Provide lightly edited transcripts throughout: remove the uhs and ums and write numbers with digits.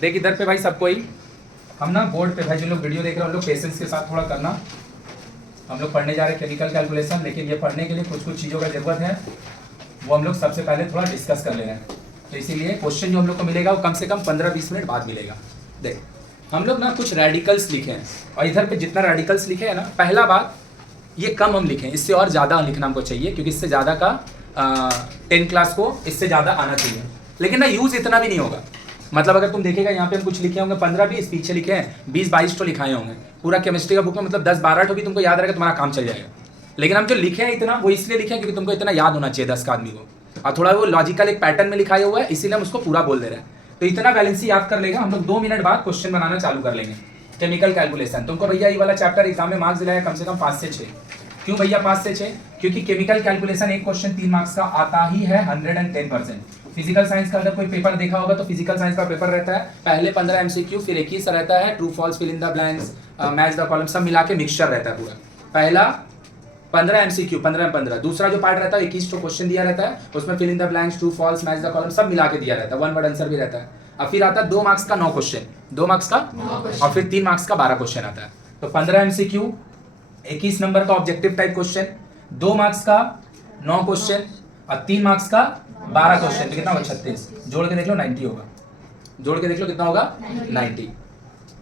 देख इधर पे भाई सबको ही हम ना बोर्ड पे भाई जो लोग वीडियो देख रहे हैं उन लोग पेशेंस के साथ थोड़ा करना। हम लोग पढ़ने जा रहे हैं केमिकल कैलकुलेशन, लेकिन ये पढ़ने के लिए कुछ कुछ चीज़ों का जरूरत है, वो हम लोग सबसे पहले थोड़ा डिस्कस कर ले रहे हैं। तो इसीलिए क्वेश्चन जो हम लोग को मिलेगा वो कम से कम 15-20 मिनट बाद मिलेगा। देख हम लोग ना कुछ रेडिकल्स लिखे हैं, और इधर पे जितना रेडिकल्स लिखे हैं ना, पहला बात ये कम हम लिखें, इससे और ज़्यादा लिखना हमको चाहिए, क्योंकि इससे ज़्यादा का 10 क्लास को इससे ज़्यादा आना चाहिए। लेकिन ना यूज़ इतना भी नहीं होगा। मतलब अगर तुम देखेगा यहाँ पे हम कुछ लिखे होंगे 15-20, पीछे लिखे हैं 20-22 तो लिखाए होंगे पूरा केमिस्ट्री का बुक में, मतलब 10-12 तो भी तुमको याद रहेगा, तुम्हारा काम चल जाएगा। लेकिन हम जो लिखे हैं इतना, वो इसलिए लिखे हैं क्योंकि तुमको इतना याद होना चाहिए 10 का आदमी को, और थोड़ा वो लॉजिकल एक पैटर्न में लिखाया हुआ है, इसीलिए हम उसको पूरा बोल दे रहे हैं। तो इतना वैलेंसी याद कर लेगा। हम लोग 2 मिनट बाद क्वेश्चन बनाना चालू कर लेंगे। केमिकल कैलकुलेशन तुमको भैया ये वाला चैप्टर एग्जाम में मार्क्स दिलाया कम से कम 5 से 6। क्यों भैया 5 से 6? क्योंकि केमिकल कैलकुलेशन एक क्वेश्चन 3 मार्क्स का आता ही है 110%। फिजिकल साइंस का अगर कोई पेपर देखा होगा तो फिजिकल साइंस का पेपर रहता है, पहले 15 MCQ, फिर 21 रहता है, true false, fill in the blanks, match the column, सब मिला के मिक्सचर रहता है पूरा। पहला 15 MCQ, 15 दूसरा जो पार्ट रहता है 21 तो क्वेश्चन दिया रहता है, उसमें fill in the blanks, true false, match the column सब मिला के दिया रहता है, 1 वर्ड आंसर भी रहता है। अब फिर आता है 2 मार्क्स का 9 क्वेश्चन, 2 मार्क्स का, और फिर 3 मार्क्स का 12 क्वेश्चन आता है। तो 15 MCQ, 21 नंबर का ऑब्जेक्टिव टाइप क्वेश्चन, 2 मार्क्स का 9 क्वेश्चन और 3 मार्क्स का 12 क्वेश्चन, तो कितना होगा 36। जोड़ के देख लो 90 होगा, जोड़ के देख लो कितना होगा 90।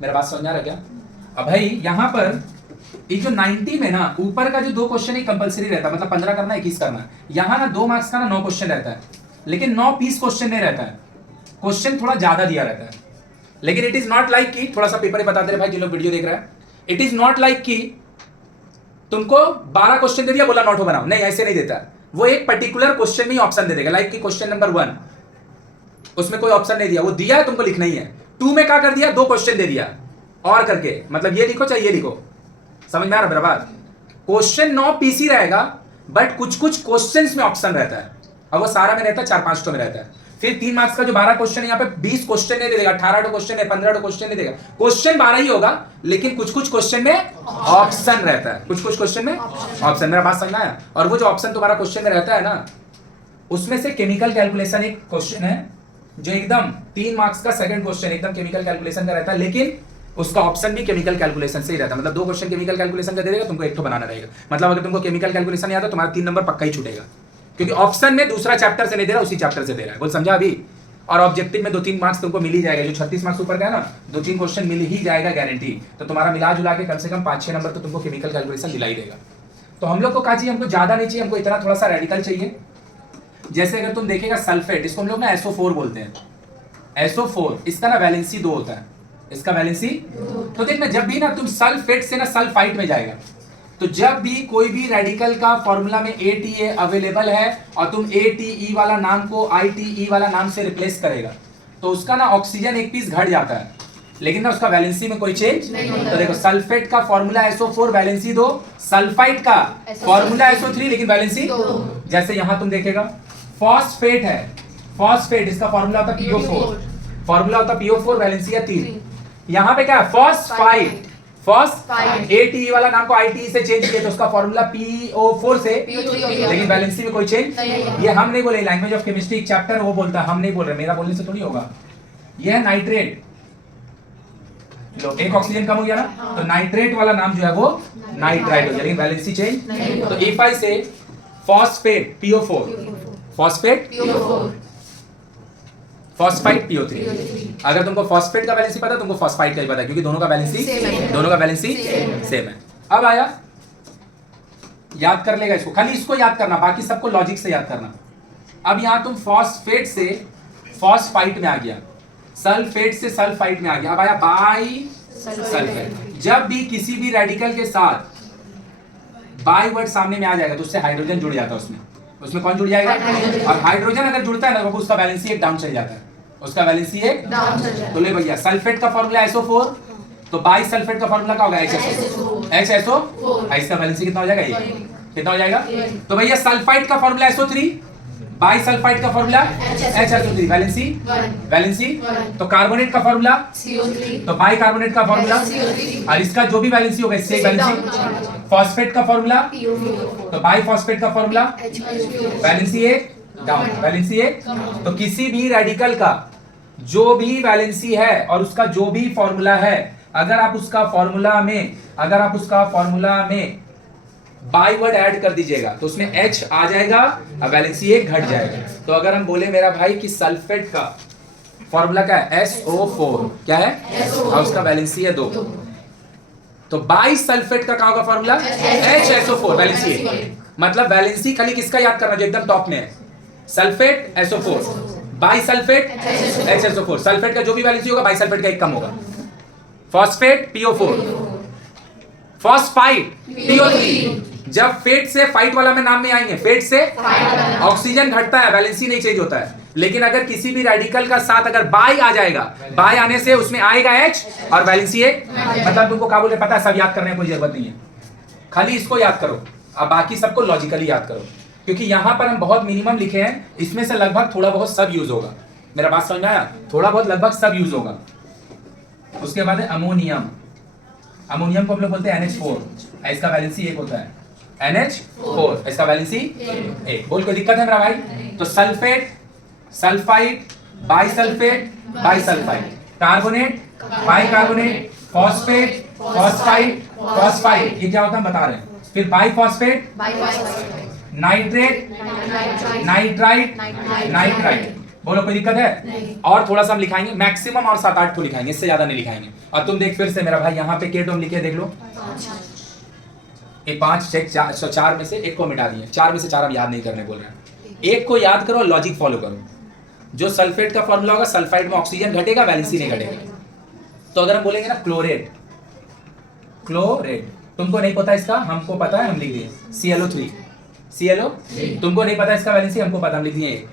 मेरा बात समझ आ रहा है क्या? अब भाई यहाँ पर ये जो 90 में ना ऊपर का जो 2 क्वेश्चन ही कंपलसरी रहता है, मतलब 15 करना 21 करना। यहाँ ना 2 मार्क्स का ना 9 क्वेश्चन रहता है, लेकिन 9 पीस क्वेश्चन नहीं रहता है, क्वेश्चन थोड़ा ज्यादा दिया रहता है। लेकिन इट इज नॉट लाइक कि, थोड़ा सा पेपर ही बताते रहे भाई जो लोग वीडियो देख रहे हैं, इट इज नॉट लाइक कि तुमको 12 क्वेश्चन दे दिया बोला नोट बनाओ, नहीं ऐसे नहीं देता। वो एक पर्टिकुलर क्वेश्चन में ही ऑप्शन दे देगा, लाइक कि क्वेश्चन नंबर 1 उसमें कोई ऑप्शन नहीं दिया, वो दिया है तुमको लिखना ही है। 2 में क्या कर दिया, 2 क्वेश्चन दे दिया और करके, मतलब ये लिखो चाहे ये लिखो। समझ में आ रहा मेरा बात? क्वेश्चन 9 पीसी रहेगा, बट कुछ कुछ क्वेश्चंस में ऑप्शन रहता है, और वो सारा में रहता है 4-5 में रहता है। फिर 3 मार्क्स का जो 12 क्वेश्चन है, यहाँ पे 20 क्वेश्चन नहीं देगा, 18 क्वेश्चन है, 15 क्वेश्चन नहीं देगा, क्वेश्चन 12 ही होगा, लेकिन कुछ कुछ क्वेश्चन में ऑप्शन रहता है, कुछ कुछ क्वेश्चन में ऑप्शन। मेरा बात समझना है? और वो जो ऑप्शन तुम्हारा क्वेश्चन में रहता है ना, उसमें से केमिकल कैलकुलेशन एक क्वेश्चन है जो एकदम 3 मार्क्स का सेकंड क्वेश्चन एकदम केमिकल कैलकुलेशन का रहता है, लेकिन उसका ऑप्शन भी केमिकल कैलकुलेशन से ही रहता है। मतलब 2 क्वेश्चन केमिकल कैलकुलेशन का दे देगा, तुमको एक तो बनाना रहेगा। मतलब अगर तुमको केमिकल कैलकुलेशन नहीं आता, तुम्हारा 3 नंबर पक्का ही छूटेगा, क्योंकि ऑप्शन में दूसरा चैप्टर से नहीं दे रहा, उसी चैप्टर से दे रहा है। बोल समझा अभी? और ऑब्जेक्टिव में 2-3 मार्क्स तुमको मिल ही जाएगा, जो 36 मार्क्स ऊपर का है ना, 2-3 क्वेश्चन मिल ही जाएगा गारंटी। तो तुम्हारा मिला जुला के कम से कम 5-6 नंबर तो तुमको केमिकल कैलकुलेशन दिला ही देगा। तो हम लोग को क्या चाहिए? हमको ज्यादा नहीं चाहिए, हमको इतना थोड़ा सा रेडिकल चाहिए। जैसे अगर तुम देखेगा सल्फेट, इसको हम लोग ना SO4 बोलते हैं। SO4 इसका ना वैलेंसी 2 होता है, इसका वैलेंसी। तो देखना जब भी ना तुम सल्फेट से ना सल्फाइट में जाएगा, तो जब भी कोई भी रेडिकल का फॉर्मूला में ATA अवेलेबल है और तुम ATE वाला नाम को ITE वाला नाम से रिप्लेस करेगा, तो उसका ना ऑक्सीजन एक पीस घट जाता है, लेकिन ना उसका वैलेंसी में कोई चेंज नहीं होता। तो देखो सल्फेट का फॉर्मूला SO4 वैलेंसी 2, सल्फाइट का फॉर्मूला SO3 लेकिन वैलेंसी 2। जैसे यहां तुम देखेगा फॉस्फेट है, फॉस्फेट इसका फॉर्मूला होता है PO4, फॉर्मूला होता है PO4 वैलेंसी है 3। यहाँ पे क्या है? फॉस्फाइट, फॉस्फाइट ATE वाला नाम को ITE से चेंज किया, तो उसका फॉर्मूला PO4 से, लेकिन वैलेंसी में कोई चेंज। ये हम नहीं बोले, लैंग्वेज ऑफ केमिस्ट्री एक चैप्टर वो बोलता है, हम नहीं बोल रहे, मेरा बोलने से थोड़ी होगा। ये है नाइट्रेट, लो एक ऑक्सीजन कम हो गया ना, तो नाइट्रेट वाला नाम जो है वो नाइट्राइट हो गया, लेकिन वैलेंसी चेंज। तो F5 से phosphate PO4, phosphate phosphite PO3। अगर तुमको फॉस्फेट का वैलेंसी पता है, तुमको फॉस्फाइट का ही पता है, क्योंकि दोनों का वैलेंसी सेम है। अब आया, याद कर लेगा इसको, खाली इसको याद करना, बाकी सबको लॉजिक से याद करना। अब यहां तुम फॉस्फेट से फॉस्फाइट में आ गया, सल्फेट से सल्फाइट में आ गया, अब आया बाई सल्फेट। जब भी किसी भी रेडिकल के साथ बाई वर्ड सामने में आ जाएगा, तो उससे हाइड्रोजन जुड़ जाता है, उसमें कौन जुड़ जाएगा? और हाइड्रोजन अगर जुड़ता है ना, तो उसका वैलेंसी एक डाउन चल जाता है, उसका वैलेंसी एक डाउन चल जाता है। तो ले भैया सल्फेट का फॉर्मूला SO4, तो बाई सल्फेट का फॉर्मूला क्या होगा? HSO। इसका वैलेंसी कितना हो जाएगा? ये कितना हो जाएगा? तो भैया सल्फाइट का फॉर्मूला SO3, बाई सल्फाइट का फॉर्मूला HSO3, वैलेंसी। तो कार्बोनेट का फॉर्मूला CO3, तो बाई कार्बोनेट का फॉर्मूला CO3, और इसका जो भी वैलेंसी होगा इससे वैलेंसी। फॉस्फेट का फॉर्मूला PO4, तो बाई फॉस्फेट का फॉर्मूला वैलेंसी एक डाउन, वैलेंसी एक। तो किसी भी रेडिकल का जो भी वैलेंसी है और उसका जो भी फॉर्मूला है, अगर आप उसका फॉर्मूला में बाई वर्ड ऐड कर दीजिएगा तो उसमें H आ जाएगा और वैलेंसी 1 घट जाएगा। तो अगर हम बोले मेरा भाई कि सल्फेट का फॉर्मूला क्या है, SO4 क्या है और उसका वैलेंसी है 2, तो बाई सल्फेट का क्या होगा फॉर्मूला, HSO4 वैलेंसी 1। मतलब वैलेंसी खाली किसका याद करना जो एकदम टॉप में है, sulphate SO4, by sulphate HSO4। Sulphate का जो भी वैलेंसी होगा बाई सल्फेट का 1 कम होगा। Phosphate PO4, phosphite PO3। जब फेट से फाइट वाला में नाम में आएंगे, फेट से ऑक्सीजन घटता है, वैलेंसी नहीं चेंज होता है। लेकिन अगर किसी भी रेडिकल का साथ अगर बाई आ जाएगा, बाई आने से उसमें आएगा H और वैलेंसी 1। मतलब तुमको क्या बोले पता है, सब याद करने की कोई जरूरत नहीं है, खाली इसको याद करो, अब बाकी सबको लॉजिकली याद करो। क्योंकि यहां पर हम बहुत मिनिमम लिखे हैं, इसमें से लगभग थोड़ा बहुत सब यूज होगा। मेरा बात समझ में आया, थोड़ा बहुत लगभग सब यूज होगा। उसके बाद है अमोनियम। अमोनियम को हम लोग बोलते हैं NH4, इसका वैलेंसी 1 होता है, NH4 इसका वैलेंसी 1। बोल कोई दिक्कत है मेरा भाई? तो sulphate, sulphide, bisulphate, bisulphide, carbonate, bicarbonate, phosphate, phosphide, phosphide, ये क्या होता है हम बता रहे हैं। फिर बाइफॉस्फेट, नाइट्रेट, नाइट्राइट, नाइट्राइट। बोलो कोई दिक्कत है? और थोड़ा सा हम लिखाएंगे, मैक्सिमम और 7-8 को लिखाएंगे, इससे ज्यादा नहीं लिखाएंगे। और तुम देख फिर से मेरा भाई यहाँ पे केटोन लिखे देख लो, ये 5 चेक 4 में से 1 को मिटा दिए, 4 में से 4 हम याद नहीं करने बोल रहे हैं। 1 को याद करो, लॉजिक फॉलो करो। जो सल्फेट का फॉर्मूला होगा, सल्फाइड में ऑक्सीजन घटेगा, वैलेंसी नहीं घटेगा। तो अगर हम बोलेंगे ना क्लोरेट, क्लोरेट तुमको नहीं पता इसका, हमको पता है, हम लिख दिए ClO3, ClO, तुमको नहीं पता इसका वैलेंसी, हमको पता, हम लिख दिए 1।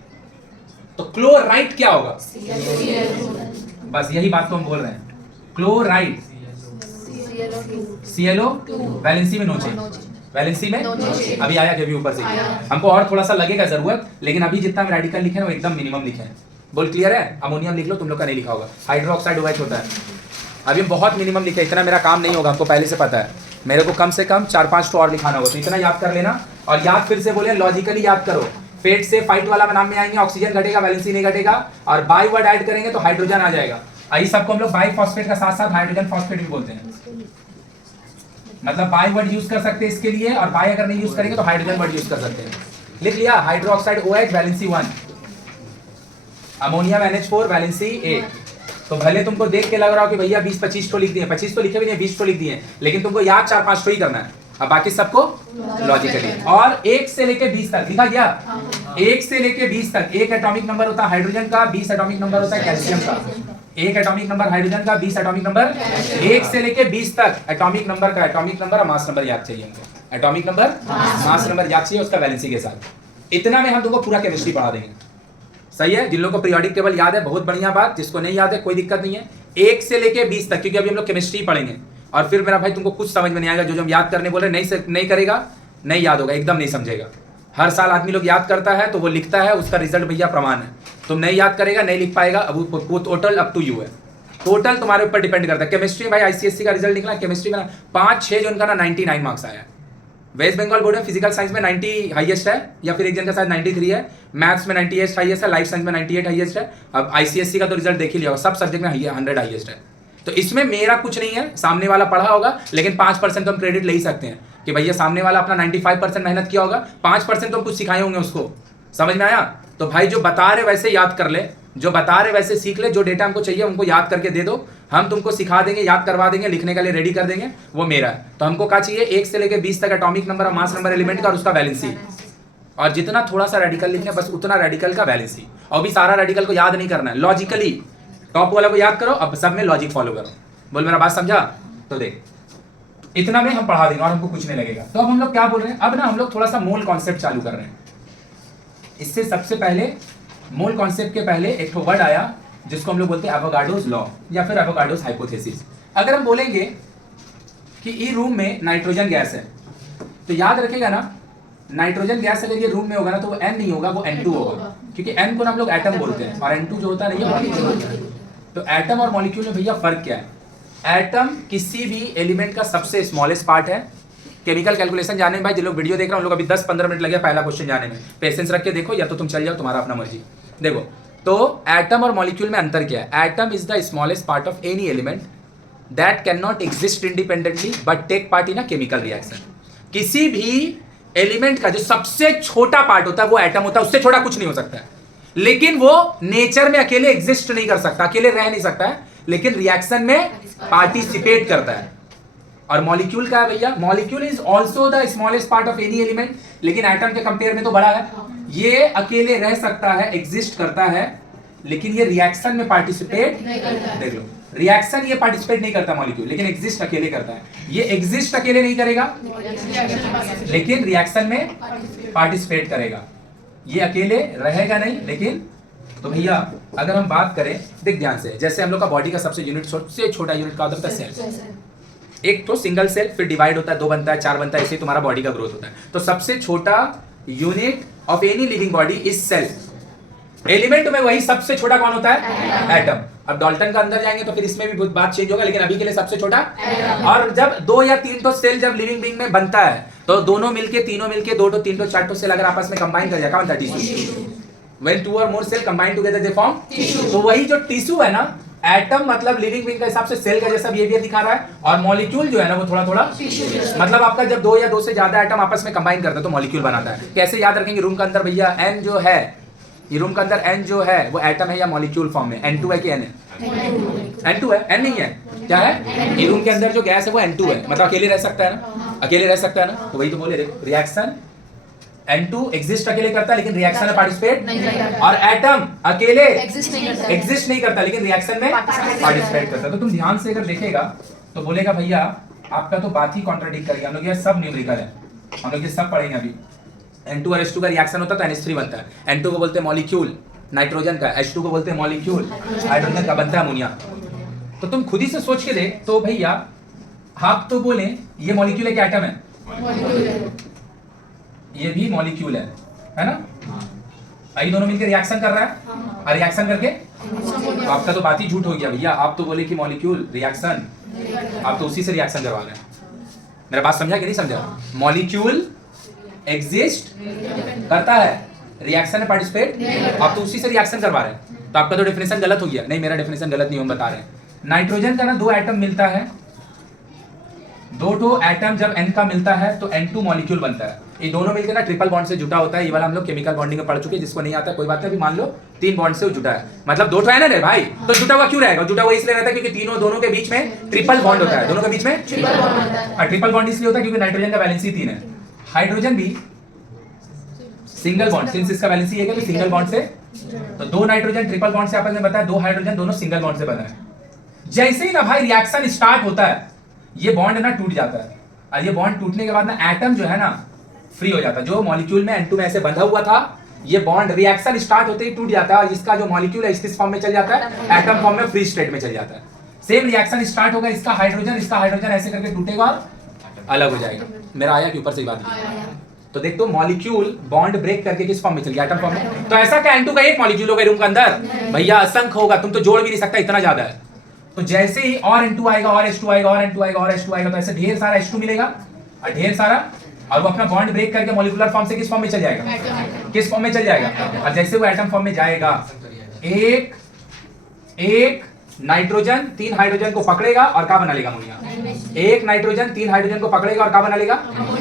तो क्लोराइट क्या होगा? बस यही बात तो हम बोल रहे हैं, क्लोराइट ClO वैलेंसी में नो चेंज, वैलेंसी में अभी आया कि ऊपर से हमको और थोड़ा सा लगेगा जरूरत, लेकिन अभी जितना हम रेडिकल लिखे हैं वो एकदम मिनिमम लिखे हैं। बोल क्लियर है? अमोनियम लिख लो, तुम लोग का नहीं लिखा होगा, हाइड्रोक्साइड OH होता है। अभी हम बहुत मिनिमम लिखे, इतना मेरा काम नहीं होगा, हमको पहले से पता है। मेरे को कम से कम 4-5 तो और लिखाना होगा, तो इतना याद कर लेना। और याद फिर से बोले, लॉजिकली याद करो। फेट से फाइट वाला नाम में आएंगे, ऑक्सीजन घटेगा, वैलेंसी नहीं घटेगा, और बाई वर्ड ऐड करेंगे तो हाइड्रोजन आ जाएगा। आई सबको हम लोग बाई फॉस्फेट का साथ साथ हाइड्रोजन फॉस्फेट भी बोलते हैं। मतलब बाई वर्ड यूज कर सकते हैं इसके लिए, और बाई अगर नहीं यूज करेंगे तो हाइड्रोजन वर्ड यूज कर सकते हैं। लिख लिया, hydroxide OH valency 1, ammonium NH4 valency 1। तो भले तुमको देख के लग रहा हो कि भैया 20-25 तो लिख दिए, 25 तो लिखे भी नहीं, 20 तो लिख दिए, लेकिन तुमको याद 4-5 तो ही करना है। अब बाकी सबको लॉजिकली। और 1 से लेके 20 तक लिखा गया, 1 से लेके 20 तक 1 एटॉमिक नंबर होता है हाइड्रोजन का, 20 एटॉमिक नंबर होता है कैल्शियम का। 1 एटॉमिक नंबर हाइड्रोजन का, 20 एटॉमिक नंबर, 1 से लेके 20 तक एटॉमिक नंबर का, एटॉमिक नंबर और मास नंबर याद चाहिए हमको। एटॉमिक नंबर, मास नंबर याद चाहिए, उसका वैलेंसी के साथ। इतना में हम तुमको पूरा केमिस्ट्री पढ़ा देंगे। सही है? जिन लोगों को पीरियोडिक टेबल याद है बहुत बढ़िया बात, जिसको नहीं याद है कोई दिक्कत नहीं है। 1 से लेके 20 तक, क्योंकि अभी हम लोग केमिस्ट्री पढ़ेंगे। और फिर मेरा भाई तुमको कुछ समझ में नहीं आएगा, जो हम याद करने बोल रहे नहीं करेगा, नहीं याद होगा, एकदम नहीं समझेगा। हर साल आदमी लोग याद करता है तो वो लिखता है, उसका रिजल्ट भैया प्रमाण है। तुम नहीं याद करेगा, नहीं लिख पाएगा, अब वो टोटल अप टू यू है, टोटल तुम्हारे ऊपर डिपेंड करता है। केमिस्ट्री में भाई ICSE का रिजल्ट निकला, केमिस्ट्री में 5-6 जो उनका ना 99 मार्क्स आया। वेस्ट बंगाल बोर्ड में फिजिकल साइंस में 90 हाईएस्ट है, या फिर एक जन का शायद 93 है, मैथ्स में 98 हाईएस्ट है, लाइफ साइंस में 98 हाईएस्ट है। अब ICSE का तो रिजल्ट देख ही लिया होगा, सब सब्जेक्ट में 100 हाईएस्ट है। तो इसमें मेरा कुछ नहीं है, सामने वाला पढ़ा होगा, लेकिन 5% तो हम क्रेडिट ले ही सकते हैं कि भैया सामने वाला अपना 95% मेहनत किया होगा, 5% तो हम कुछ सिखाए होंगे उसको। समझ में आया? तो भाई जो बता रहे वैसे याद कर ले, जो बता रहे वैसे सीख ले, जो डेटा हमको चाहिए उनको याद करके दे दो, हम तुमको सिखा देंगे, याद करवा देंगे, लिखने के लिए रेडी कर देंगे, वो मेरा है। तो हमको क्या चाहिए? 1 से लेकर 20 तक एटॉमिक नंबर और मास नंबर एलिमेंट का और उसका वैलेंसी, और जितना थोड़ा सा रेडिकल लिखना बस उतना रेडिकल का वैलेंसी। और भी सारा रेडिकल को याद नहीं करना है, लॉजिकली टॉप वाला को याद करो, अब सब में लॉजिक फॉलो करो। बोल मेरा बात समझा? तो देख इतना में हम पढ़ा देंगे और हमको कुछ नहीं लगेगा। तो अब हम लोग क्या बोल रहे हैं, अब ना हम लोग थोड़ा सा मोल कॉन्सेप्ट चालू कर रहे हैं। इससे सबसे पहले मोल कॉन्सेप्ट के पहले एक वर्ड आया जिसको हम लोग बोलते हैं एवोगाड्रोस लॉ या फिर एवोगाड्रोस हाइपोथेसिस। अगर हम बोलेंगे कि ई रूम में नाइट्रोजन गैस है, तो याद रखेगा ना, नाइट्रोजन गैस अगर ये रूम में होगा ना तो वो N नहीं होगा, वो N2 होगा, क्योंकि N को हम लोग एटम बोलते हैं और N2 जो होता है नहीं है मॉलिक्यूल होता है। तो एटम और मॉलिक्यूल में भैया फर्क क्या है? एटम किसी भी एलिमेंट का सबसे स्मॉलेस्ट पार्ट है। केमिकल कैलकुलेशन जाने में भाई जिन लोग वीडियो देख रहे हैं उन लोग अभी 10-15 मिनट लगे पहला क्वेश्चन जाने में, पेशेंस रख के देखो, या तो तुम चल जाओ, तुम्हारा अपना मर्जी। देखो तो एटम और मॉलिक्यूल में अंतर क्या है? Atom is the smallest part of any element that can not exist independently but take part in a chemical reaction. किसी भी एलिमेंट का जो सबसे छोटा पार्ट होता है वो एटम होता है, उससे छोटा कुछ नहीं हो सकता है, लेकिन वो नेचर में अकेले एग्जिस्ट नहीं कर सकता, अकेले रह नहीं सकता है, लेकिन रिएक्शन में पार्टिसिपेट करता है। और मॉलिक्यूल का है भैया, molecule is also the smallest part of any element, लेकिन एटम के कंपेयर में तो बड़ा है। ये अकेले रह सकता है, एग्जिस्ट करता है, लेकिन ये रिएक्शन में पार्टिसिपेट देख लो, रिएक्शन ये पार्टिसिपेट नहीं करता मॉलिक्यूल, लेकिन एग्जिस्ट अकेले करता है। ये एग्जिस्ट अकेले नहीं करेगा, लेकिन रिएक्शन में पार्टिसिपेट करेगा। ये अकेले रहेगा नहीं, लेकिन तो भैया अगर हम बात करें, देख ध्यान से, जैसे हम लोग का बॉडी का सबसे यूनिट, सबसे छोटा यूनिट का होता है सेल। एक तो सिंगल सेल, फिर डिवाइड होता है, 2 बनता है, 4 बनता है, ऐसे तुम्हारा बॉडी का ग्रोथ होता है। तो सबसे छोटा unit of any living body is cell. Element में वही सबसे छोटा कौन होता है? एटम। अब डाल्टन का अंदर जाएंगे तो फिर इसमें भी बहुत बात चेंज होगा, लेकिन अभी के लिए सबसे छोटा। और जब 2 या 3 तो सेल जब लिविंग बीइंग में बनता है, तो दोनों मिलके, तीनों मिलके, 2 तो 3 तो 4 तो सेल अगर आपस में कंबाइन कर जाए, क्या बनता है? Tissue. When 2 or more cell combine together they form tissue। तो वही जो टिश्यू है ना, एटम मतलब लिविंग बीइंग का हिसाब से सेल का जैसा बिहेवियर दिखा रहा है, और मॉलिक्यूल जो है ना वो थोड़ा थोड़ा मतलब आपका जब 2 या 2 से ज्यादा एटम आपस में कंबाइन करता है तो मॉलिक्यूल बनाता है। कैसे याद रखेंगे? रूम के अंदर भैया एन जो है, ये रूम के अंदर एन जो है वो एटम है या मॉलिक्यूल फॉर्म में? N2 है कि N है? N2 है, N नहीं है। क्या है? ये रूम के अंदर जो गैस है वो N2 है, मतलब अकेले रह सकता है ना, अकेले रह सकता है ना। तो वही तो बोले, देखो रिएक्शन N2 एग्जिस्ट अकेले करता है, लेकिन रिएक्शन में पार्टिसिपेट नहीं करता, और एटम अकेले एग्जिस्ट नहीं करता, लेकिन रिएक्शन में पार्टिसिपेट करता है। तो तुम ध्यान से अगर देखेगा तो बोलेगा भैया आपका तो बात ही कॉन्ट्राडिक्ट करेगा। हम लोग ये सब न्यूमेरिकल है, हम लोग ये सब पढ़ेंगे अभी। N2 और H2 का रिएक्शन होता है तो NH3 बनता है। N2 को बोलते हैं मॉलिक्यूल नाइट्रोजन का, H2 को बोलते हैं मॉलिक्यूल हाइड्रोजन का, बनता है अमोनिया। तो तुम खुद ही से सोच के देख, तो भैया आप तो बोले ये मॉलिक्यूल है कि एटम है? ये भी मॉलिक्यूल है ना? ये दोनों मिलकर रिएक्शन कर रहा है, और रिएक्शन करके तो आपका तो बात ही झूठ हो गया भैया। आप तो बोले कि मॉलिक्यूल रिएक्शन, आप तो उसी से रिएक्शन करवा रहे हैं। मेरा बात समझा कि नहीं समझा? मॉलिक्यूल एग्जिस्ट करता है, रिएक्शन में पार्टिसिपेट, आप तो उसी से रिएक्शन करवा रहे हैं। तो आपका तो डेफिनेशन गलत हो गया। नहीं, मेरा डेफिनेशन गलत नहीं, हम बता रहे हैं। नाइट्रोजन का ना 2 एटम मिलता है, 2 एटम जब N का मिलता है तो N2 मॉलिक्यूल बनता है। ये दोनों मिलकर ना ट्रिपल बॉन्ड से जुटा होता है। ये वाला हम लोग केमिकल बॉन्डिंग में पढ़ चुके हैं, जिसको नहीं आता कोई बात नहीं। अभी मान लो 3 बॉन्ड से जुटा है, मतलब 2 है ना रे भाई, तो जुटा हुआ क्यों रहेगा? जुटा हुआ इसलिए रहता है क्योंकि दोनों के बीच में ट्रिपल बॉन्ड होता है, दोनों के बीच में ट्रिपल बॉन्ड इसलिए होता है क्योंकि नाइट्रोजन का वैलेंसी 3 है, हाइड्रोजन भी सिंगल बॉन्ड, सिंस इसका वैलेंसी 1 है तो सिंगल बॉन्ड से, तो 2 नाइट्रोजन ट्रिपल बॉन्ड से आपस में बनता है, 2 हाइड्रोजन दोनों सिंगल बॉन्ड से बना है। जैसे ही ना भाई रिएक्शन स्टार्ट होता है, ये बॉन्ड ना टूट जाता है, और ये बॉन्ड टूटने के बाद ना एटम जो है ना फ्री हो जाता है। जो मॉलिक्यूल में N2 में ऐसे बंधा हुआ था, ये बॉन्ड रिएक्शन स्टार्ट होते ही टूट जाता है, और इसका जो मॉलिक्यूल है इस फॉर्म में चल जाता है, एटम फॉर्म में फ्री स्टेट में चल जाता है। सेम रिएक्शन स्टार्ट होगा, इसका हाइड्रोजन ऐसे करके टूटेगा और अलग हो जाएगा। मेरा आया कि ऊपर से बात? तो देख, तो मॉलिक्यूल बॉन्ड ब्रेक करके किस फॉर्म में चल गया? एटम फॉर्म में। तो ऐसा क्या N2 का एक मॉलिक्यूल होगा रूम के अंदर? भैया असंख्य होगा, तुम तो जोड़ भी नहीं सकता, इतना ज्यादा है। तो जैसे ही और N2 आएगा, और H2 आएगा, और N2 आएगा, और H2 आएगा, तो ऐसे ढेर सारा H2 मिलेगा, और ढेर सारा, और वो अपना बॉन्ड ब्रेक करके मॉलिक्यूलर फॉर्म से किस फॉर्म में चल जाएगा? किस फॉर्म में चल जाएगा? और जैसे वो एटम फॉर्म में जाएगा, एक नाइट्रोजन 3 हाइड्रोजन को पकड़ेगा और क्या बना लेगा? अमोनिया। एक नाइट्रोजन 3 हाइड्रोजन को पकड़ेगा और क्या बना लेगा?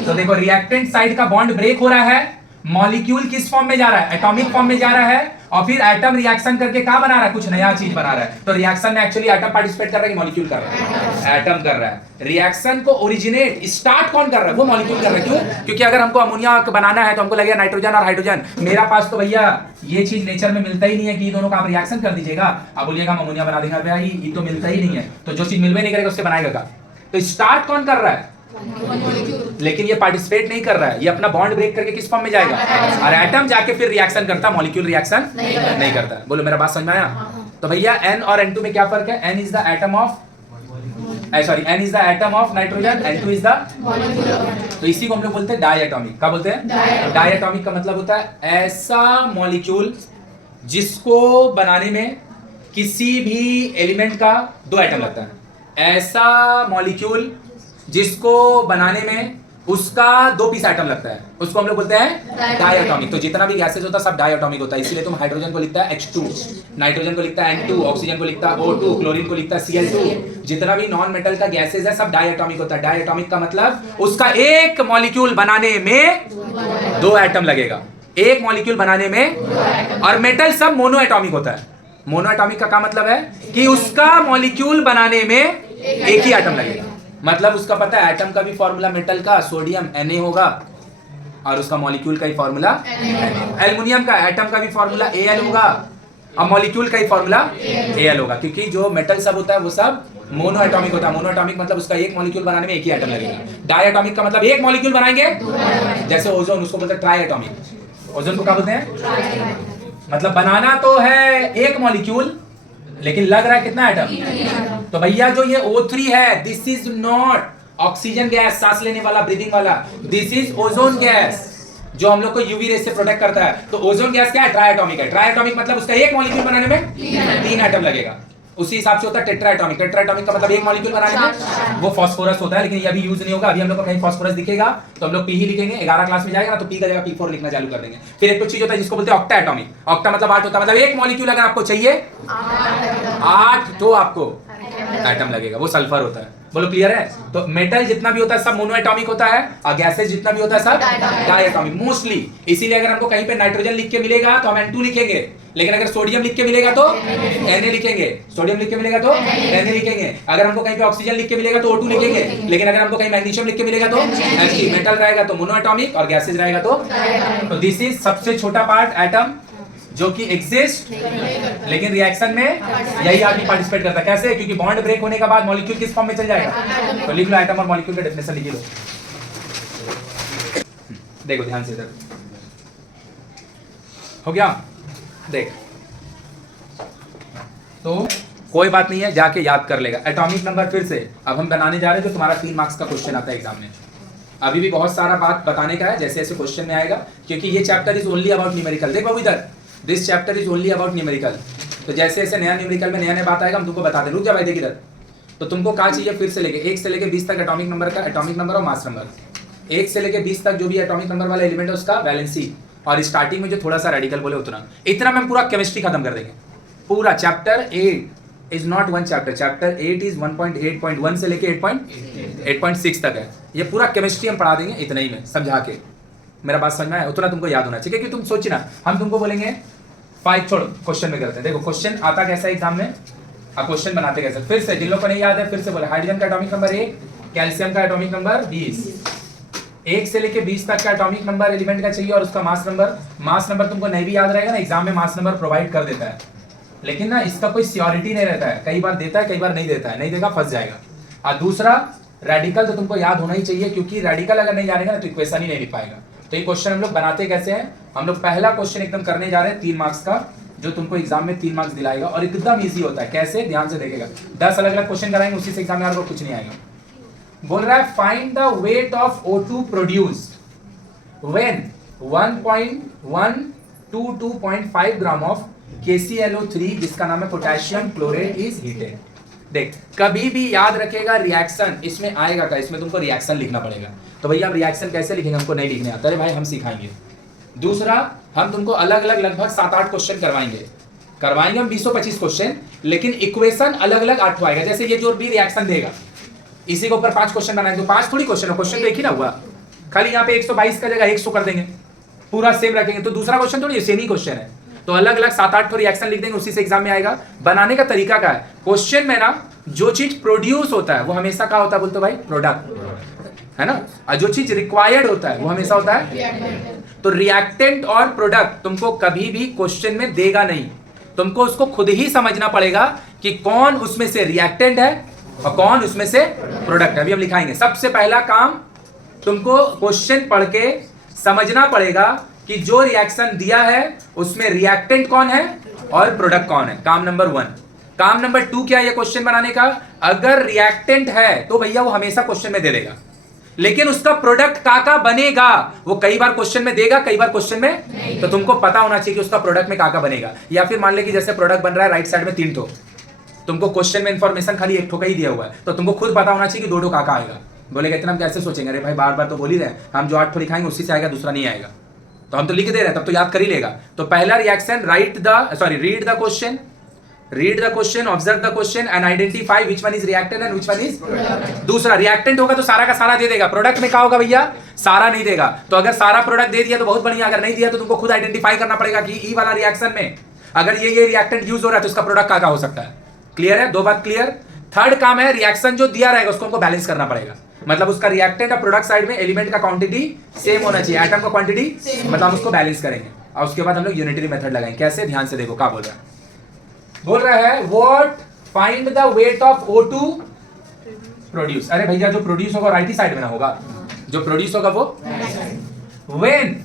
तो देखो रिएक्टेंट साइड का बॉन्ड ब्रेक हो रहा है, मॉलिक्यूल किस फॉर्म में जा रहा है? एटॉमिक फॉर्म में जा रहा है, और फिर एटम रिएक्शन करके क्या बना रहा है? कुछ नया चीज बना रहा है। तो रिएक्शन में एक्चुअली एटम पार्टिसिपेट कर रहा है कि मॉलिक्यूल कर रहा है? एटम कर रहा है। रिएक्शन को ओरिजिनेट स्टार्ट कौन कर रहा है? वो मॉलिक्यूल कर रहा है। क्यों? क्योंकि अगर हमको अमोनिया बनाना है तो हमको लगेगा नाइट्रोजन और हाइड्रोजन। मेरा पास तो भैया ये चीज नेचर में मिलता ही नहीं है कि ये दोनों का आप रिएक्शन कर दीजिएगा, आप बोलिएगा हम अमोनिया बना देंगे, भाई ये तो मिलता ही नहीं है। तो जो चीज मिलवे नहीं करेगा उससे बनाएगा का? तो स्टार्ट कौन कर रहा है? लेकिन ये पार्टिसिपेट नहीं कर रहा है, ये अपना बॉन्ड ब्रेक करके किस फॉर्म में जाएगा? और एटम जाके फिर रिएक्शन करता, मॉलिक्यूल रिएक्शन नहीं करता। बोलो मेरा बात समझ में आया? तो भैया N और N2 में क्या फर्क है? N is the atom of N is the atom of nitrogen, N2 is the तो इसी को हम लोग बोलते हैं डायएटॉमिक। क्या बोलते हैं? डायएटॉमिक का मतलब होता है ऐसा मॉलिक्यूल जिसको बनाने में किसी भी एलिमेंट का 2 एटम लगता है। ऐसा मॉलिक्यूल जिसको बनाने में उसका 2 पीस एटम लगता है, उसको हम लोग बोलते हैं डायटॉमिक। तो जितना भी गैसेज होता है सब डायटॉमिक होता है, इसीलिए तुम हाइड्रोजन को लिखता है H2, नाइट्रोजन को लिखता है N2, ऑक्सीजन को लिखता है O2, क्लोरीन को लिखता है Cl2। जितना भी नॉन मेटल का गैसेज है सब डायटॉमिक होता है। डायटॉमिक का मतलब उसका एक मॉलिक्यूल बनाने में 2 एटम लगेगा, एक मॉलिक्यूल बनाने में। और मेटल सब मोनो एटॉमिक होता है। मोनो एटॉमिक का क्या मतलब है कि उसका मॉलिक्यूल बनाने में एक ही एटम लगेगा। मतलब उसका पता है एटम का भी फॉर्मूला मेटल का सोडियम Na होगा और उसका मॉलिक्यूल का ही फॉर्मूला। एल्युमिनियम का एटम का भी फॉर्मूला Al होगा और मॉलिक्यूल का ही फॉर्मूला Al होगा, क्योंकि जो मेटल सब होता है वो सब मोनो एटॉमिक होता है। मोनो एटॉमिक मतलब उसका एक मॉलिक्यूल बनाने में एक ही एटम लगेगा। डाई एटॉमिक का मतलब एक मॉलिक्यूल बनाएंगे, जैसे ओजोन, उसको बोलते हैं ट्राई एटॉमिक। ओजोन को क्या बोलते हैं? मतलब बनाना तो है एक मॉलिक्यूल लेकिन लग रहा है कितना एटम। तो भैया जो ये O3 है, this is not oxygen gas, सांस लेने वाला, ब्रीदिंग वाला, दिस इज ओजोन गैस जो हम लोग को यूवी रेस से प्रोटेक्ट करता है। तो ओजोन गैस क्या है? ट्राई एटॉमिक है। ट्राई एटॉमिक मतलब उसका एक मॉलिक्यूल बनाने में 3 एटम लगेगा। उसी हिसाब से होता है टेट्रा एटॉमिक। टेट्रा एटॉमिक का मतलब एक मॉलिक्यूल बनाने में वो फास्फोरस होता है, लेकिन ये अभी यूज नहीं होगा। अभी हम लोग को कहीं फास्फोरस दिखेगा तो हम लोग पी ही लिखेंगे। 11 क्लास में जाएगा ना तो पी का जगह P4 लिखना चालू कर देंगे। फिर एक कुछ चीज होता है जिसको बोलते हैं ऑक्टा एटॉमिक। ऑक्टा मतलब 8 होता है, मतलब एक मॉलिक्यूल अगर आपको चाहिए 8 तो आपको एटम लगेगा, वो सल्फर होता है। बोलो क्लियर है? तो मेटल जितना भी होता है सब मोनो एटॉमिक होता है और गैसेस जितना भी होता है सब डाई एटॉमिक मोस्टली। इसीलिए अगर हमको कहीं पे नाइट्रोजन लिख के मिलेगा तो हम N2 लिखेंगे, लेकिन अगर सोडियम लिख के मिलेगा तो Na लिखेंगे। सोडियम लिख के मिलेगा तो Na लिखेंगे। अगर हमको कहीं पे ऑक्सीजन लिख के मिलेगा तो O2 लिखेंगे, लेकिन अगर हमको कहीं मैग्नीशियम लिख के मिलेगा तो Mg। मेटल रहेगा तो मोनो एटॉमिक और गैसेस रहेगा तो दिस इज सबसे छोटा पार्ट एटम जो कि एग्जिस्ट, लेकिन रिएक्शन में यही आदमी पार्टिसिपेट करता है। कैसे? क्योंकि बॉन्ड ब्रेक होने के बाद मॉलिक्यूल किस फॉर्म में चल जाएगा। तो लिख लो एटम और मॉलिक्यूल का डेफिनेशन लिख लो। देखो ध्यान से, इधर हो गया। देख तो कोई बात नहीं है, जाके याद कर लेगा। एटॉमिक नंबर फिर से अब हम बनाने जा रहे हैं, जो तुम्हारा 3 मार्क्स का क्वेश्चन आता है एग्जाम में। अभी भी बहुत सारा बात बताने का है, जैसे जैसे क्वेश्चन में आएगा, क्योंकि ये chapter is only about numerical. देखो इधर, this chapter is only about numerical. तो जैसे जैसे नया न्यूमेरिकल में नया बात आएगा हम तुमको बता दें। रुक जा भाई, देख इधर। तो तुमको क्या चाहिए फिर से लेके 1 से लेके 20 तक एटॉमिक नंबर का, एटॉमिक नंबर और मास नंबर। 1 से लेके 20 तक जो भी एटॉमिक नंबर वाला एलिमेंट है उसका वैलेंसी, और स्टार्टिंग में जो थोड़ा सा रेडिकल बोले उतना। इतना में पूरा केमिस्ट्री खत्म कर देंगे। पूरा chapter 8 is not one chapter, chapter 8 is 1.8.1 से लेके 8.6 तक है। ये पूरा केमिस्ट्री हम पढ़ा देंगे इतना ही में समझा के। मेरा बात समझ में आया? उतना तुमको याद होना चाहिए, क्योंकि तुम सोचिए ना, हम तुमको बोलेंगे 5 छोड़ो, क्वेश्चन में करते हैं। देखो क्वेश्चन आता कैसा है एग्जाम में, अब क्वेश्चन बनाते कैसे। फिर से जिन लोगों को नहीं याद है फिर से बोले। हाइड्रोजन का एटॉमिक नंबर 1, कैल्शियम का एटॉमिक नंबर 20। 1 से लेके 20 तक का एटॉमिक नंबर एलिमेंट का चाहिए और उसका मास नंबर। मास नंबर तुमको नहीं भी याद रहेगा ना, एग्जाम में मास नंबर प्रोवाइड कर देता है, लेकिन ना इसका कोई सियोरिटी नहीं रहता है। कई बार देता है, कई बार नहीं देता है। नहीं देगा फंस जाएगा। और दूसरा रेडिकल तो तुमको याद होना ही चाहिए, क्योंकि रेडिकल अगर नहीं जानेगा ना तो इक्वेशन ही नहीं लिख पाएगा। तो ये क्वेश्चन हम लोग बनाते कैसे हैं, हम लोग पहला क्वेश्चन एकदम करने जा रहे हैं 3 मार्क्स का, जो तुमको एग्जाम में 3 मार्क्स दिलाएगा और एकदम इजी होता है। कैसे? ध्यान से देखेगा। 10 अलग अलग क्वेश्चन कराएंगे, उसी से एग्जाम में आपको कुछ नहीं आएगा। बोल रहा है find the weight of O2 produced when 1.1 to 2.5 gram of KClO3 जिसका नाम है पोटेशियम क्लोराइड इज हीटेड। देख कभी भी याद रखेगा रिएक्शन इसमें आएगा का, इसमें तुमको रिएक्शन लिखना पड़ेगा। तो भैया आप रिएक्शन कैसे लिखेंगे, हमको नहीं लिखने आता। अरे भाई हम सिखाएंगे। दूसरा, हम तुमको अलग अलग लगभग 7-8 क्वेश्चन करवाएंगे हम 20-25 क्वेश्चन, लेकिन इक्वेशन अलग अलग 8 आएगा। जैसे ये जो भी रिएक्शन देगा इसी के ऊपर 5 क्वेश्चन बनाएंगे। तो 5 थोड़ी क्वेश्चन तो एक ही ना हुआ, खाली यहाँ पे 122 का जगह 100 कर देंगे, पूरा सेम रखेंगे। तो दूसरा क्वेश्चन थोड़ी सेम ही क्वेश्चन है। तो अलग अलग 7-8 रिएक्शन लिख देंगे, उसी से एग्जाम में आएगा। बनाने का तरीका क्या है, क्वेश्चन में ना जो चीज प्रोड्यूस होता है वो हमेशा क्या होता है बोलते भाई, प्रोडक्ट है ना। और जो चीज रिक्वायर्ड होता है वो हमेशा होता है। तो रिएक्टेंट और प्रोडक्ट तुमको कभी भी क्वेश्चन में देगा नहीं, तुमको उसको खुद ही समझना पड़ेगा कि कौन उसमें से रिएक्टेंट है और कौन उसमें से प्रोडक्ट है। अभी हम लिखाएंगे। सबसे पहला काम तुमको क्वेश्चन पढ़ के समझना पड़ेगा कि जो रिएक्शन दिया है उसमें रिएक्टेंट कौन है और प्रोडक्ट कौन है। काम नंबर 1। काम नंबर 2 क्या है क्वेश्चन बनाने का, अगर रिएक्टेंट है तो भैया वो हमेशा क्वेश्चन में दे देगा, लेकिन उसका प्रोडक्ट काका बनेगा वो कई बार क्वेश्चन में देगा, कई बार क्वेश्चन में नहीं। तो तुमको पता होना चाहिए कि उसका प्रोडक्ट में काका बनेगा। या फिर मान ले कि जैसे प्रोडक्ट बन रहा है राइट साइड में 3 ठो, तुमको क्वेश्चन में इंफॉर्मेशन खाली 1 ठो का ही दिया हुआ है, तो तुमको खुद पता होना चाहिए कि 2 ठो काका आएगा। बोलेगा इतना हम कैसे सोचेंगे, अरे भाई बार बार तो बोल ही रहे हैं, हम जो 8 ठो लिखाएंगे उसी से आएगा, दूसरा नहीं आएगा, तो हम तो लिख दे रहे हैं, तब तो याद कर ही लेगा। तो पहला reaction read the question, observe the question and identify which one is reactant and which one is. दूसरा रिएक्टेंट होगा तो सारा का सारा दे देगा, प्रोडक्ट में क्या होगा भैया, सारा नहीं देगा। तो अगर सारा प्रोडक्ट दे दिया तो बहुत बढ़िया, अगर नहीं दिया तो तुमको खुद आइडेंटिफाई करना पड़ेगा कि ई वाला रिएक्शन में अगर ये रिएक्टेंट यूज हो रहा है तो उसका प्रोडक्ट क्या हो सकता है। क्लियर है, दो बात क्लियर। थर्ड काम है रिएक्शन जो दिया रहेगा उसको हमको बैलेंस करना पड़ेगा, मतलब उसका रिएक्टेंट और प्रोडक्ट साइड में एलिमेंट का क्वांटिटी सेम होना चाहिए, एटम का क्वांटिटी, मतलब हम उसको बैलेंस करेंगे। और उसके बाद हम लोग यूनिटरी मेथड लगाएंगे। कैसे, ध्यान से देखो क्या बोल रहा है what find the weight of O2 produce. अरे भैया जो प्रोड्यूस होगा राइट ही साइड में ना होगा, जो प्रोड्यूस होगा वो व्हेन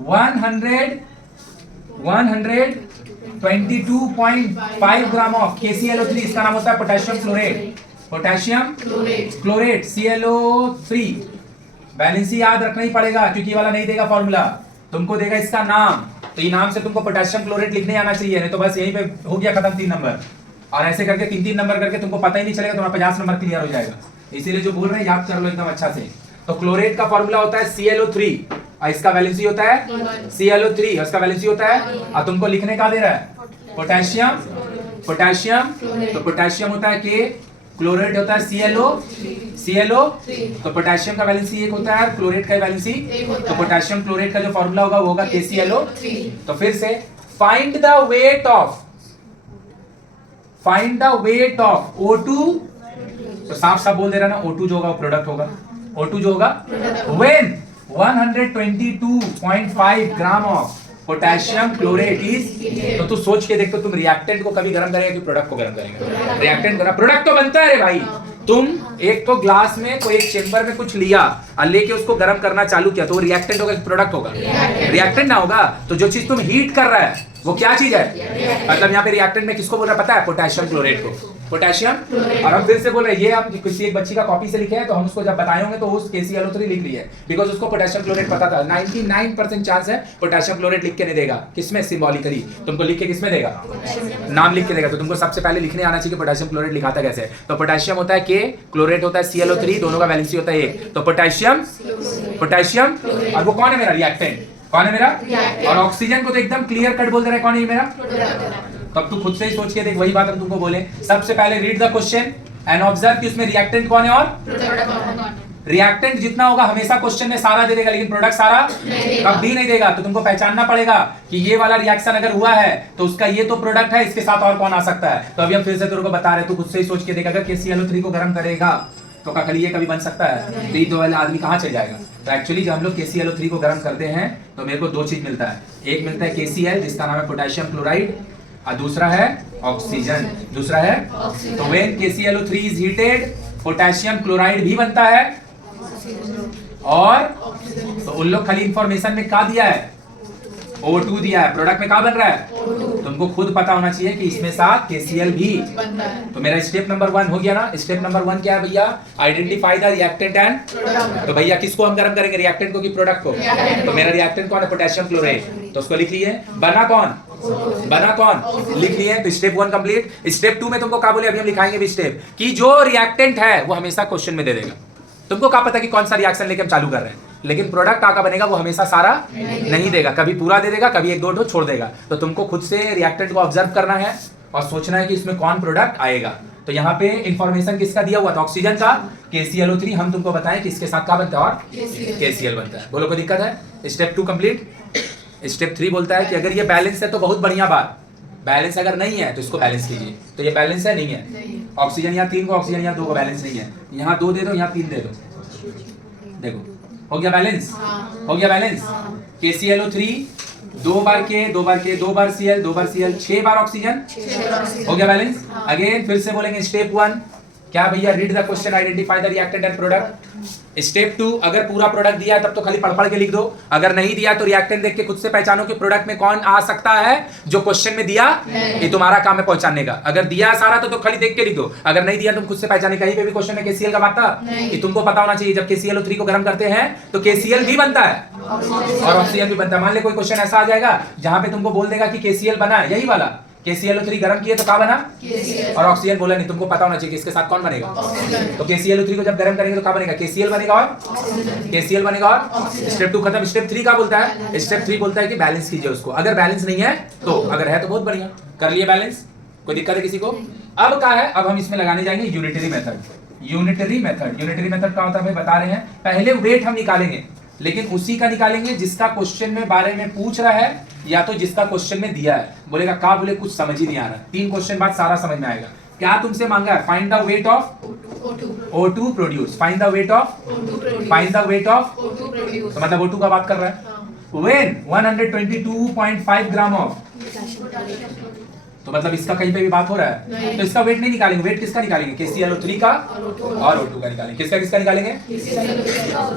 122.5 ग्राम ऑफ KClO3, इसका नाम होता है पोटेशियम क्लोरेट ClO3। बैलेंसी याद रखना ही पड़ेगा क्योंकि ये वाला नहीं देगा फॉर्मूला, तुमको देगा इसका नाम, तो ये नाम से तुमको पोटेशियम क्लोरेट लिखने आना चाहिए, नहीं तो बस यहीं पे हो गया खत्म 3 नंबर। और ऐसे करके 3-3 नंबर करके तुमको पता ही नहीं चलेगा, तुम्हारा 50 नंबर क्लियर हो जाएगा। इसीलिए जो बोल रहे हैं याद कर लो एकदम अच्छा से। तो क्लोरेट का फॉर्मूला होता है ClO3 और इसका वैलेंसी होता है ClO3 और इसका वैलेंसी होता है, और तुमको लिखने का दे रहा है पोटेशियम, तो पोटेशियम होता है K, क्लोरेट होता है ClO, तो पोटेशियम का वैलेंसी 1 होता है, क्लोरेट का वैलेंसी, तो पोटेशियम क्लोरेट का जो फॉर्मूला होगा वो होगा KClO। तो फिर से find the weight of O2, तो साफ साफ बोल दे रहा ना, O2 जो होगा वो प्रोडक्ट होगा, O2 जो होगा when 122.5 gram of potassium chlorate is. तो तू सोच के देख, तो तुम रिएक्टेंट को कभी गर्म करेगा कि प्रोडक्ट को गर्म करेंगे? रिएक्टेंट करा, प्रोडक्ट तो बनता है रे भाई। तुम एक तो ग्लास में कोई एक चेंबर में कुछ लिया और लेके उसको गर्म करना चालू किया, तो वो रिएक्टेंट होगा कि प्रोडक्ट होगा? रिएक्टेंट ना होगा। तो जो चीज तुम हीट कर रहा है वो क्या चीज है, मतलब यहाँ पे रिएक्टेंट में किसको बोल रहा है पता है? पोटेशियम क्लोरेट को, पोटेशियम। और हम फिर से बोल रहे हैं, ये आप किसी एक बच्ची का कॉपी से लिखे हैं, तो हम उसको जब बताए होंगे तो उस KClO3 लिख ली है, बिकॉज उसको पोटेशियम क्लोरेट पता था। 99% चांस है पोटेशियम क्लोरेट लिख के नहीं देगा, किसमें? सिंबॉलिकली तुमको लिख के किसमें देगा? नाम लिख के देगा। तो तुमको सबसे पहले लिखने आना चाहिए कि पोटेशियम क्लोरेट लिखाता कैसे। तो पोटेशियम होता है K, क्लोरेट होता है ClO3, दोनों का वैलेंसी होता है 1। तो पोटेशियम, और वो कौन है मेरा रिएक्टेंट? कौन है मेरा? और ऑक्सीजन को तो एकदम क्लियर कट बोल दे रहा है, कौन है मेरा? तब तू खुद से ही सोच के देख, वही बात हम तुमको बोले। सबसे पहले read the question and observe कि उसमें रिएक्टेंट कौन है और रिएक्टेंट जितना होगा हमेशा क्वेश्चन में सारा दे देगा, लेकिन प्रोडक्ट सारा कभी नहीं देगा। तो तुमको पहचानना पड़ेगा कि ये वाला रिएक्शन अगर हुआ है तो उसका ये तो प्रोडक्ट है, इसके साथ और कौन आ सकता है। तो अभी हम फिर से तेरे को बता रहे, तू खुद से ही सोच के देख, अगर KClO3 को गर्म करेगा तो क्या खाली ये कभी बन सकता है? तो ये दो वाला आदमी कहाँ चल जाएगा? तो एक्चुअली जब हम लोग KClO3 को गर्म करते हैं तो मेरे को दो चीज मिलता है, एक मिलता है KCl जिसका नाम है पोटेशियम क्लोराइड, और दूसरा है ऑक्सीजन, दूसरा है। तो when KClO3 is heated potassium chloride भी बनता है, और तो उन लोग खाली इंफॉर्मेशन में क्या दिया है? O2 दिया है, प्रोडक्ट में क्या बन रहा है? तुमको खुद पता होना चाहिए कि इसमें साथ KCl भी। तो मेरा स्टेप नंबर 1 हो गया ना। स्टेप नंबर 1 क्या है भैया? Identify the reactant and. तो भैया किसको हम गर्म करेंगे, रिएक्टेंट को कि प्रोडक्ट को? तो मेरा रिएक्टेंट कौन है? पोटेशियम क्लोराइड, तो उसको लिख लिए। बना कौन? लिख लिए। तो स्टेप 1 कंप्लीट। स्टेप 2 में तुमको क्या बोले, अभी हम लिखाएंगे भी स्टेप, कि जो रिएक्टेंट है वो हमेशा क्वेश्चन में दे देगा। तुमको क्या पता कि कौन सा रिएक्शन लेके हम चालू कर रहे हैं, लेकिन प्रोडक्ट आका बनेगा वो हमेशा सारा नहीं देगा, कभी पूरा दे देगा, कभी 1-2 छोड़ देगा। तो तुमको खुद से रिएक्टेंट को ऑब्जर्व करना है और सोचना है कि इसमें कौन प्रोडक्ट आएगा। तो यहाँ पे इंफॉर्मेशन किसका दिया हुआ था? ऑक्सीजन का, KClO3। हम तुमको बताएं कि इसके साथ क्या बनता है और KCl बनता है। बोलो कोई दिक्कत है? Step 2 complete. स्टेप 3 बोलता है कि अगर ये बैलेंस है तो बहुत बढ़िया बात, बैलेंस अगर नहीं है तो इसको बैलेंस कीजिए। तो ये बैलेंस है, नहीं है? ऑक्सीजन यहाँ 3 को, ऑक्सीजन यहाँ 2 को, बैलेंस नहीं है। यहाँ 2 दे दो, यहाँ 3 दे दो, देखो हो गया बैलेंस। हो गया बैलेंस। KClO3 2 बार K, 2 बार K, 2 बार Cl, 2 बार Cl, 6 बार ऑक्सीजन। हो गया बैलेंस। अगेन फिर से बोलेंगे स्टेप 1 क्या भैया? Read the question, identify the reactant and product. Step 2 अगर पूरा प्रोडक्ट दिया है तब तो खाली पढ़ के लिख दो, अगर नहीं दिया तो रिएक्टेंट देख के खुद से पहचानो कि प्रोडक्ट में कौन आ सकता है जो क्वेश्चन में दिया। ये तुम्हारा काम है पहचानने का। अगर दिया सारा तो खाली देख के लिख दो, अगर नहीं दिया तुम खुद से पहचाने। कहीं पे भी क्वेश्चन में KCl का बात था कि तुमको पता होना चाहिए जब KClO3 को गर्म करते हैं तो KCl भी बनता है और ऑक्सीजन भी बनता है। मान ले कोई क्वेश्चन ऐसा आ जाएगा जहां पे तुमको बोल देगा कि KCl बना है, यही वाला KClO3 गर्म किए तो क्या बना और ऑक्सीजन बोला नहीं, तुमको पता होना चाहिए कि इसके साथ कौन बनेगा। तो KClO3 को जब गर्म करेंगे तो क्या बनेगा, KCl बनेगा और KCl बनेगा और स्टेप 2 खत्म। स्टेप 3 क्या बोलता है, स्टेप 3 बोलता है कि बैलेंस कीजिए उसको, अगर बैलेंस नहीं है तो, अगर है तो बहुत बढ़िया, कर लिए बैलेंस, कोई दिक्कत है किसी को। अब क्या है, अब हम इसमें लगाने जाएंगे यूनिटरी मेथड। यूनिटरी मेथड क्या होता है भाई बता रहे हैं, पहले वेट हम निकालेंगे, लेकिन उसी का निकालेंगे जिसका क्वेश्चन में बारे में पूछ रहा है या तो जिसका क्वेश्चन में दिया है। बोलेगा का बोले कुछ समझ ही नहीं आ रहा, 3 क्वेश्चन बाद सारा समझ में आएगा। क्या तुमसे मांगा है, find the weight of O2 produce, find the weight of O2 produce, तो मतलब O2 का बात कर रहा है। व्हेन 122.5 ग्राम ऑफ, तो मतलब इसका कहीं पे भी बात हो रहा है, तो इसका वेट नहीं निकालेंगे, वेट किसका निकालेंगे, KClO3 का और O2 का निकालेंगे। किसका निकालेंगे,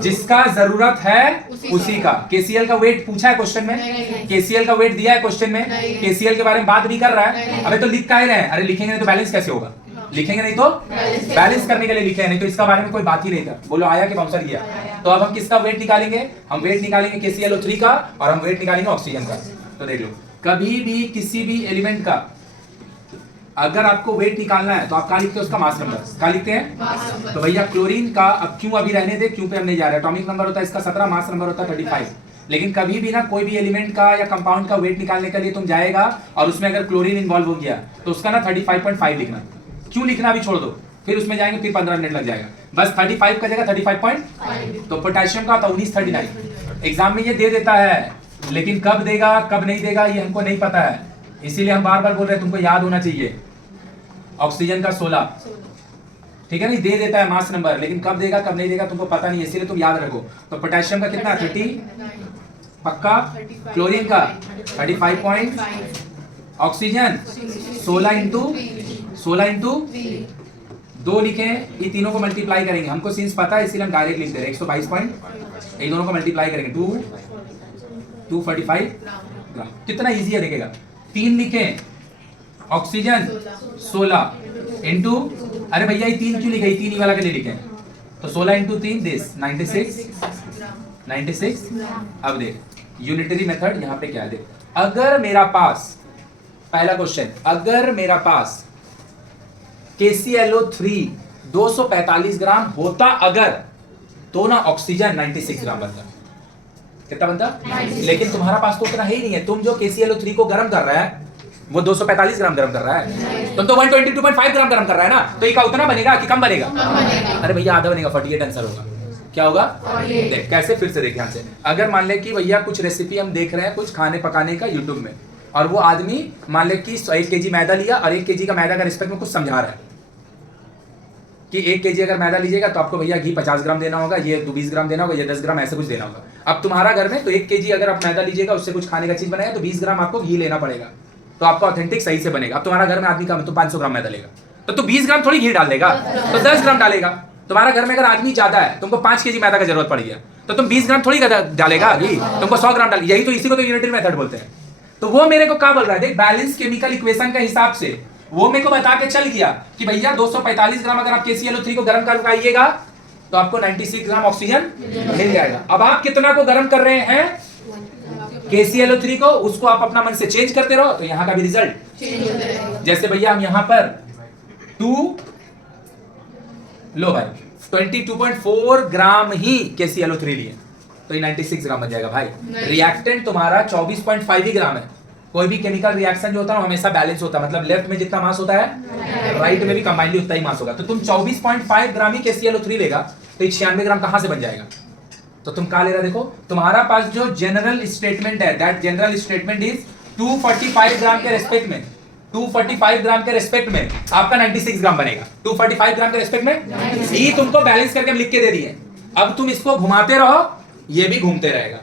जिसका जरूरत है उसी का। KCl का वेट पूछा है क्वेश्चन में, KCl का वेट दिया है क्वेश्चन में, KCl के बारे में बात भी कर रहा है, अबे तो लिख का ही रहे, अरे लिखेंगे नहीं तो बैलेंस कैसे होगा, लिखेंगे नहीं तो बैलेंस करने के लिए लिखे नहीं तो इसका बारे में कोई बात ही नहीं था। बोलो आया कि बाउंसर गया। तो अब हम किसका वेट निकालेंगे, हम वेट निकालेंगे KClO3 का और हम वेट निकालेंगे ऑक्सीजन का। तो देख लो, कभी भी किसी भी एलिमेंट का अगर आपको वेट निकालना है तो आप क्या लिखते हैं, उसका मास नंबर क्या लिखते हैं। तो भैया क्लोरीन का, अब क्यों अभी रहने दे, क्यों पे हम नहीं जा रहे, एटॉमिक नंबर होता है इसका 17, मास नंबर होता है 35। लेकिन कभी भी ना कोई भी एलिमेंट का या कंपाउंड का वेट निकालने के लिए तुम जाएगा और उसमें अगर क्लोरीन इन्वॉल्व हो गया तो उसका ना 35.5 लिखना। क्यों लिखना अभी छोड़ दो, फिर उसमें जाएंगे फिर 15 मिनट लग जाएगा, बस 35 का जगह 35.5। तो पोटेशियम का होता 1939। एग्जाम में ये दे देता है, लेकिन कब देगा कब नहीं देगा ये हमको नहीं पता है, इसीलिए हम बार बार बोल रहे हैं, तुमको याद होना चाहिए। ऑक्सीजन का 16, ठीक है, नहीं दे देता है मास नंबर, लेकिन कब देगा कब नहीं देगा तुमको पता नहीं, इसीलिए तुम याद रखो। तो पोटेशियम का कितना 30 पक्का, क्लोरीन का 35 ऑक्सीजन 16 इंटू 2 लिखे, ये तीनों को मल्टीप्लाई करेंगे, हमको सीन्स पता है इसीलिए हम डायरेक्ट लिख दे रहे हैं 122 पॉइंट, ये दोनों को मल्टीप्लाई करेंगे 245 ग्राम। कितना इजी है देखेगा, 3 लिखे ऑक्सीजन 16 इंटू, अरे भैया ये 3 क्यों लिखे, 3 ही वाला के लिए लिखे, तो 16 इंटू 3 दिस 96। अब देख यूनिटरी मेथड यहाँ पे क्या है, देख अगर मेरा पास, पहला क्वेश्चन, अगर मेरा पास KClO3 245 ग्राम होता अगर, तो ना ऑक्सीजन 96 ग्राम बनता। कितना बनता, लेकिन तुम्हारा पास तो उतना है ही नहीं है, तुम जो KClO3 को गर्म कर रहा है वो 245 ग्राम गर्म कर रहा है, तुम तो 122.5 ग्राम गर्म कर रहा है ना, तो ये का उतना बनेगा कि कम बनेगा, अरे भैया आधा बनेगा, 48 आंसर होगा। क्या होगा, देख कैसे, फिर से देख ध्यान से। अगर मान ले कि भैया कुछ रेसिपी हम देख रहे हैं कुछ खाने पकाने का यूट्यूब में, और वो आदमी मान ले कि 1 kg मैदा लिया और 1 kg का मैदा का रिस्पेक्ट में कुछ समझा रहा है कि 1 kg अगर मैदा लीजिएगा तो आपको भैया घी 50 ग्राम देना होगा, ये 20 ग्राम देना होगा, ये 10 ग्राम ऐसे कुछ देना होगा। अब तुम्हारा घर में तो 1 kg अगर आप मैदा लीजिएगा उससे कुछ खाने का चीज बनाएगा तो 20 ग्राम आपको घी लेना पड़ेगा, तो आपका ऑथेंटिक सही से बनेगा। अब तुम्हारा घर में आदमी कम तो 500 ग्राम मैदा लेगा, तो तू 20 ग्राम थोड़ी घी डाल देगा, तो 10 ग्राम डालेगा। तुम्हारा घर में अगर आदमी ज्यादा है, तुमको 5 kg मैदा का जरूरत पड़ गया, तो तुम 20 ग्राम थोड़ी डालेगा घी, तुमको 100 ग्राम डाल, यही तो, इसी को तो यूनिटरी मेथड बोलते हैं। तो वो मेरे को क्या बोल रहा है, देख बैलेंस केमिकल इक्वेशन के हिसाब से वो मेरे को बता के चल गया कि भैया 245 ग्राम अगर आप KClO3 को गर्म करवाइएगा तो आपको 96 ग्राम ऑक्सीजन मिल जाएगा। अब आप कितना को गर्म कर रहे हैं, KClO3 को, उसको आप अपना मन से चेंज करते रहो, तो यहाँ का भी रिजल्ट चेंज होता रहेगा। जैसे भैया हम यहाँ पर 22.4 ग्राम ही KClO3 लिए, तो ये 96 ग्राम बन जाएगा भाई। रिएक्टेंट तुम्हारा 24.5 ही ग्राम है। कोई भी केमिकल रिएक्शन जो होता है हमेशा बैलेंस होता है, मतलब लेफ्ट में जितना मास होता है राइट में भी कंबाइनली उतना ही मास होगा। तो तुम 24.5 ग्राम ही KClO3 लेगा तो 96 ग्राम कहां से बन जाएगा। तो तुम क्या ले रहा, देखो तुम्हारा पास जो जनरल स्टेटमेंट है, दैट जनरल स्टेटमेंट इज 245 ग्राम के रेस्पेक्ट में, 245 ग्राम के रेस्पेक्ट में आपका 96 ग्राम बनेगा। 245 ग्राम के रेस्पेक्ट में ये तुमको बैलेंस करके हम लिख के दे दिए। अब तुम इसको घुमाते रहो, ये भी घूमते रहेगा।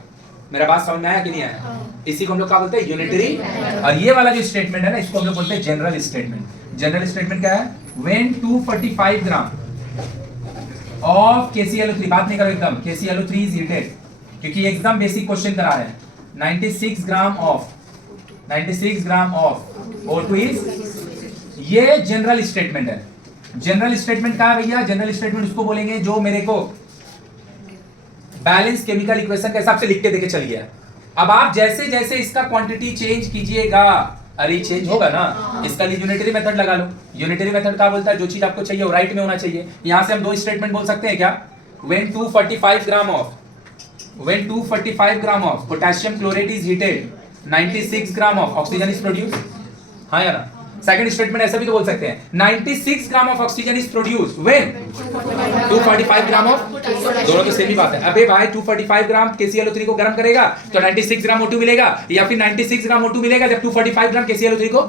मेरा बात समझ में आया कि नहीं आया? इसी को हम लोग क्या बोलते हैं, यूनिटरी। और ये वाला जो स्टेटमेंट है ना, इसको हम लोग बोलते हैं जनरल स्टेटमेंट। जनरल स्टेटमेंट क्या है, व्हेन 245 ग्राम ऑफ KClO3, बात नहीं करो एकदम, KClO3 इज हीटेड, क्योंकि एकदम बेसिक क्वेश्चन करा है। 96 ग्राम ऑफ O2 इज, ये जनरल स्टेटमेंट है। जनरल स्टेटमेंट क्या है भैया, जनरल स्टेटमेंट उसको बोलेंगे जो मेरे को बैलेंस केमिकल इक्वेशन के हिसाब से लिख के देके चल गया। अब आप जैसे जैसे इसका क्वांटिटी चेंज कीजिएगा, अरे चेंज होगा ना, इसका लिए यूनिटरी मेथड लगा लो। यूनिटरी मेथड क्या बोलता है, जो चीज आपको चाहिए वो राइट में होना चाहिए। यहां से हम दो स्टेटमेंट बोल सकते हैं क्या, when 245 gram of potassium chloride is heated 96 gram of oxygen is produce, हाँ या ना। सेकंड स्टेटमेंट ऐसा भी तो बोल सकते हैं 96 gram of oxygen is produce when 245 gram of, दोनों तो सेम ही बात है। अबे भाई 245 ग्राम KClO3 को गर्म करेगा तो 96 ग्राम O2 मिलेगा, या फिर 96 ग्राम O2 मिलेगा जब 245 ग्राम KClO3 को,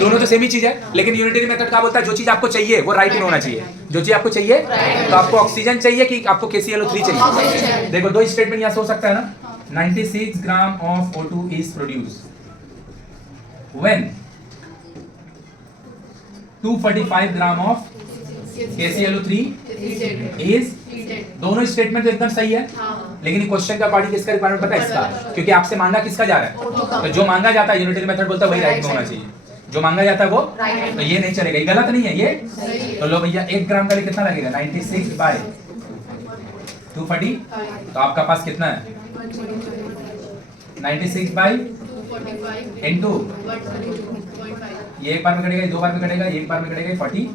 दोनों तो सेम ही चीज है। लेकिन यूनिटरी मेथड क्या बोलता है, जो चीज आपको चाहिए वो राइट में होना चाहिए। जो चीज आपको चाहिए, तो आपको ऑक्सीजन चाहिए कि आपको KClO3 चाहिए। देखो दो स्टेटमेंट यहां से हो सकता है ना, 96 gram of O2 is produce when 245 gram of KClO3 is, दोनों स्टेटमेंट एकदम सही है। लेकिन क्वेश्चन का पार्टी किसका रिक्वायरमेंट पता है, इसका, क्योंकि आपसे मांगा किसका जा रहा है, तो जो मांगा जाता है यूनिटरी मेथड बोलता है वही राइट में होना चाहिए। जो मांगा जाता है वो, तो ये नहीं चलेगा, ये गलत नहीं है ये। तो लो भैया 1 ग्राम का लिए कितना लगेगा, 96 बाय 240, तो आपका पास कितना है 96 बाय इनटू, ये एक बार में कटेगा, ये दो बार में कटेगा, एक बार में कटेगा 40,